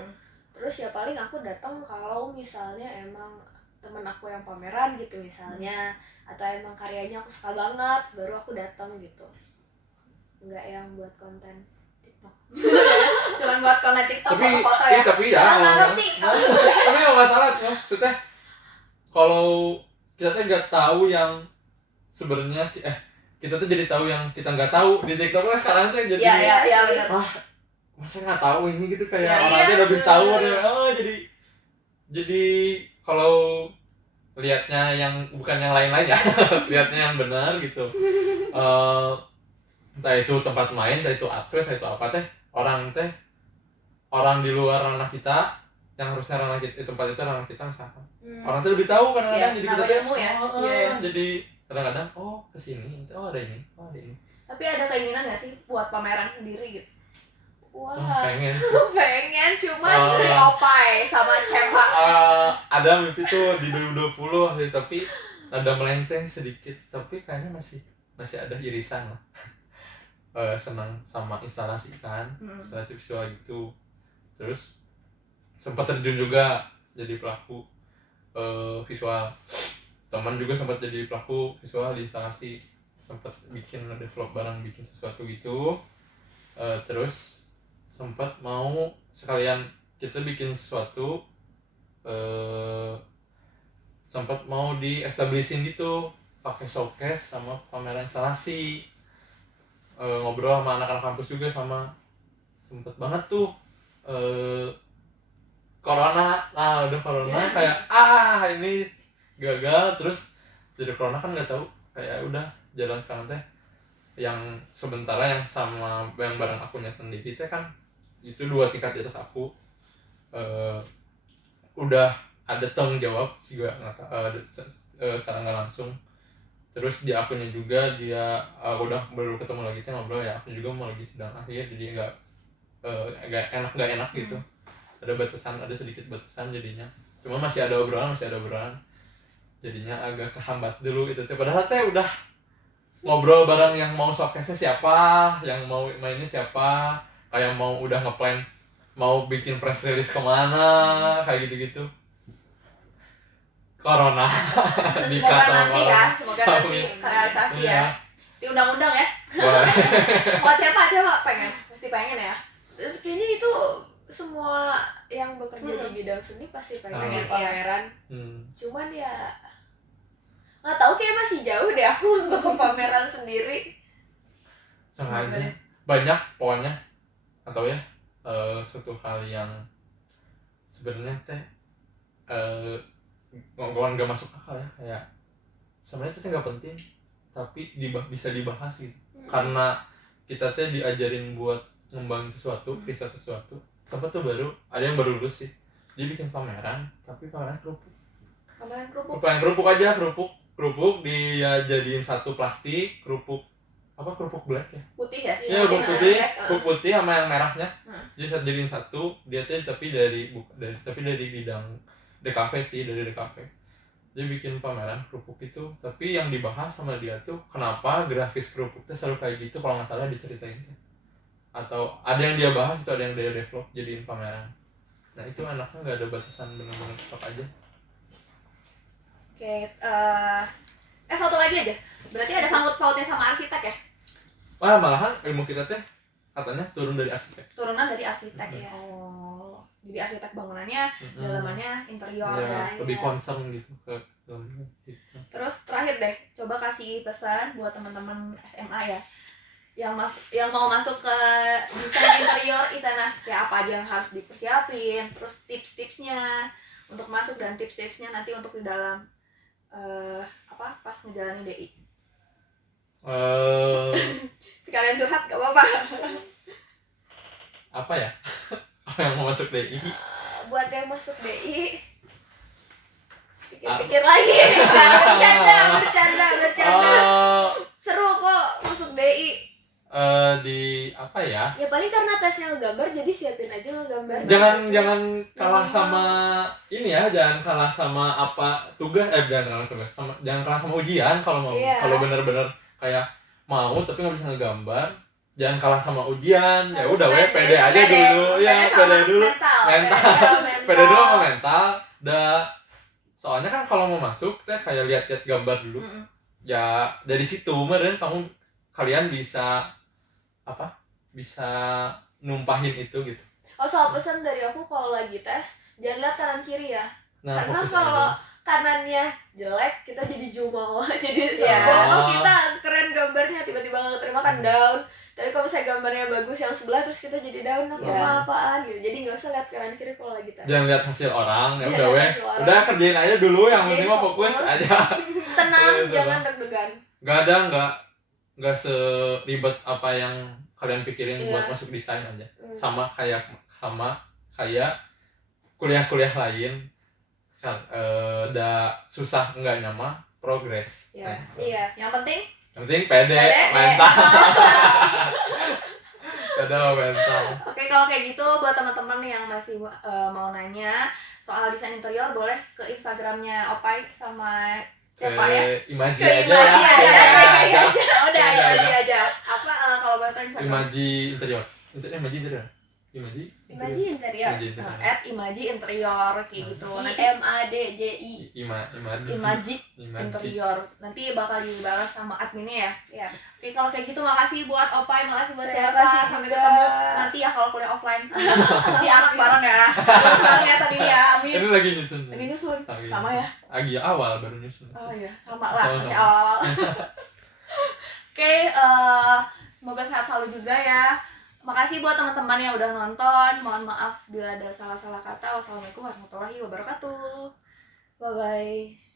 Terus ya paling aku datang kalau misalnya emang temen aku yang pameran gitu misalnya, atau emang karyanya aku suka banget baru aku datang gitu, nggak yang buat konten TikTok. Cuman buat konten TikTok foto ya. Tapi ya nggak ngerti. Tapi nggak masalah tuh, maksudnya kalau kita tuh nggak tahu yang sebenarnya kita tuh jadi tahu yang kita nggak tahu di TikTok kan sekarang tuh jadi benar. Masa nggak tahu ini gitu, kayak orangnya lebih tahu jadi kalau lihatnya yang bukan yang lain-lain ya lihatnya yang benar gitu. Entah itu tempat main, entah itu art, entah itu apa teh orang di luar ranah kita yang harusnya ranah kita tempat itu ranah kita misalkan orang tuh lebih tahu kadang-kadang, jadi kita ilmu ya. Jadi kadang-kadang kesini ada ini Tapi ada keinginan nggak sih buat pameran sendiri gitu? Wah, pengen cuman dari Opai sama Cepa. ada mimpi tuh di 2020 gitu, tapi ada melenceng sedikit, tapi kayaknya masih ada irisan lah. Senang sama instalasi kan, instalasi visual gitu, terus sempat terjun juga jadi pelaku visual. Teman juga sempat jadi pelaku visual di instalasi, sempat develop barang, bikin sesuatu gitu. Terus sempat mau sekalian kita bikin sesuatu, sempat mau di establishin gitu pakai showcase sama pameran instalasi. Ngobrol sama anak-anak kampus juga, sama sempet banget tuh corona. Udah corona kayak ini gagal, terus jadi corona kan nggak tahu, kayak udah jalan sekarang teh yang sementara yang sama yang bareng akunya sendiri teh kan itu 2 tingkat di atas aku. Udah ada tanggung jawab sih gue secara nggak langsung. Terus di akunnya juga dia udah baru ketemu lagi teh ngobrol, ya aku juga mau lagi sedang akhir, jadi agak nggak enak gitu. Ada sedikit batasan jadinya, cuma masih ada obrolan jadinya agak kehambat dulu gitu teh. Padahal teh udah ngobrol bareng yang mau showcase-nya siapa, yang mau mainnya siapa, kayak udah ngeplan mau bikin press release kemana, kayak gitu-gitu. Corona semoga nanti realisasi ya di undang-undang ya. Buat siapa pasti pengen ya. Kayaknya itu semua yang bekerja di bidang seni pasti pengen pameran. Cuman ya nggak tahu, kayak masih jauh deh aku untuk ke pameran sendiri. Sengaja banyak pokoknya, atau ya suatu hal yang sebenarnya teh gak masuk akal ya, kayak sebenarnya itu nggak penting tapi bisa dibahas gitu. Karena kita teh diajarin buat ngembangin sesuatu, riset sesuatu. Tempat tuh ada yang baru lulus sih, dia bikin pameran tapi pameran kerupuk aja, kerupuk dia jadiin satu plastik, kerupuk black ya, putih ya, kerupuk putih sama yang merahnya. Jadi jadiin satu, dia tuh tapi dari bidang DKV sih, dari DKV. Dia bikin pameran kerupuk itu, tapi yang dibahas sama dia tuh kenapa grafis kerupuknya selalu kayak gitu, kalau nggak salah diceritain tuh. Atau ada yang dia bahas itu, ada yang dia develop jadiin pameran. Nah itu anaknya nggak ada batasan, bener-bener tetap aja. Oke, satu lagi aja. Berarti ada sangkut pautnya sama arsitek ya? Malahan ilmu kita teh katanya turunan dari arsitek ya. Oh, jadi arsitek bangunannya, dalamannya interior ya, lebih concern gitu ke dalamnya gitu. Terus terakhir deh, coba kasih pesan buat teman-teman SMA ya, yang mau masuk ke desain interior ITENAS, kayak apa aja yang harus dipersiapin, terus tips-tipsnya untuk masuk dan tips-tipsnya nanti untuk di dalam pas ngejalanin DI. sekalian curhat gak apa-apa. Apa ya? Apa yang mau masuk DI? Buat yang masuk DI, pikir-pikir lagi. bercanda. Seru kok masuk DI. Di apa ya? Ya paling karena tesnya ngegambar, jadi siapin aja ngegambar. Jangan kalah sama ini ya, jangan kalah sama apa tugas, jangan kalah sama ujian kalau mau. Iya. Kalau bener-bener kayak mau tapi nggak bisa ngegambar, jangan kalah sama ujian. Ya udah pede aja dulu. Ya pede dulu. Mental. Pede dulu sama mental. Soalnya kan kalau mau masuk teh kayak lihat-lihat gambar dulu. Ya dari situ kalian bisa numpahin itu gitu. Oh, soal pesan dari aku, kalau lagi tes jangan lihat kanan kiri ya. Nah, Karena fokus kalau aja. kanannya jelek, kita jadi jumawa. Jadi Iya. oh kita keren gambarnya, tiba-tiba nggak keterima kan down. Tapi kalau misalnya gambarnya bagus yang sebelah, terus kita jadi down, apaan gitu. Jadi nggak usah lihat kanan kiri kalau lagi tes. Jangan lihat hasil orang, ya Jangan udah lihat hasil orang. udah kerjain aja dulu, yang penting mah Kerjain, fokus fokus. aja. Tenang, Gitu. jangan deg-degan. Nggak seribet apa yang kalian pikirin Iya. buat masuk desain aja. Sama kayak kuliah-kuliah lain. Udah susah enggaknya mah progres. Iya. Yang penting Yang penting pede, mental. Pede, mental. Oke, kalau kayak gitu buat teman-teman yang masih mau nanya soal desain interior, boleh ke Instagramnya Opai sama siapa ya? Imaji Ke aja Imaji ya. Udah, Imaji aja. Apa kalau boleh tahu Instagram? Imaji interior. Imaji interior. Imaji Interior. @Imaji Interior kayak gitu. Nanti IMADJI. Imaji Interior. Nanti bakal dibahas sama adminnya ya. Oke, kalau kayak gitu makasih buat Opai, makasih buat Terima Cepa. kasih Sampai juga. ketemu nanti ya kalau kuliah offline. Di anak bareng ya. Terus bareng ya tadi ya. Amin. Ini lagi nyusun. Lagi nyusun. Lagi. Sama ya. Lagi awal baru nyusun. Oh iya, sama lah, Sama-sama. masih awal-awal. Oke, semoga sehat selalu juga ya. Makasih buat teman-teman yang udah nonton. Mohon maaf bila ada salah-salah kata. Wassalamualaikum warahmatullahi wabarakatuh. Bye-bye.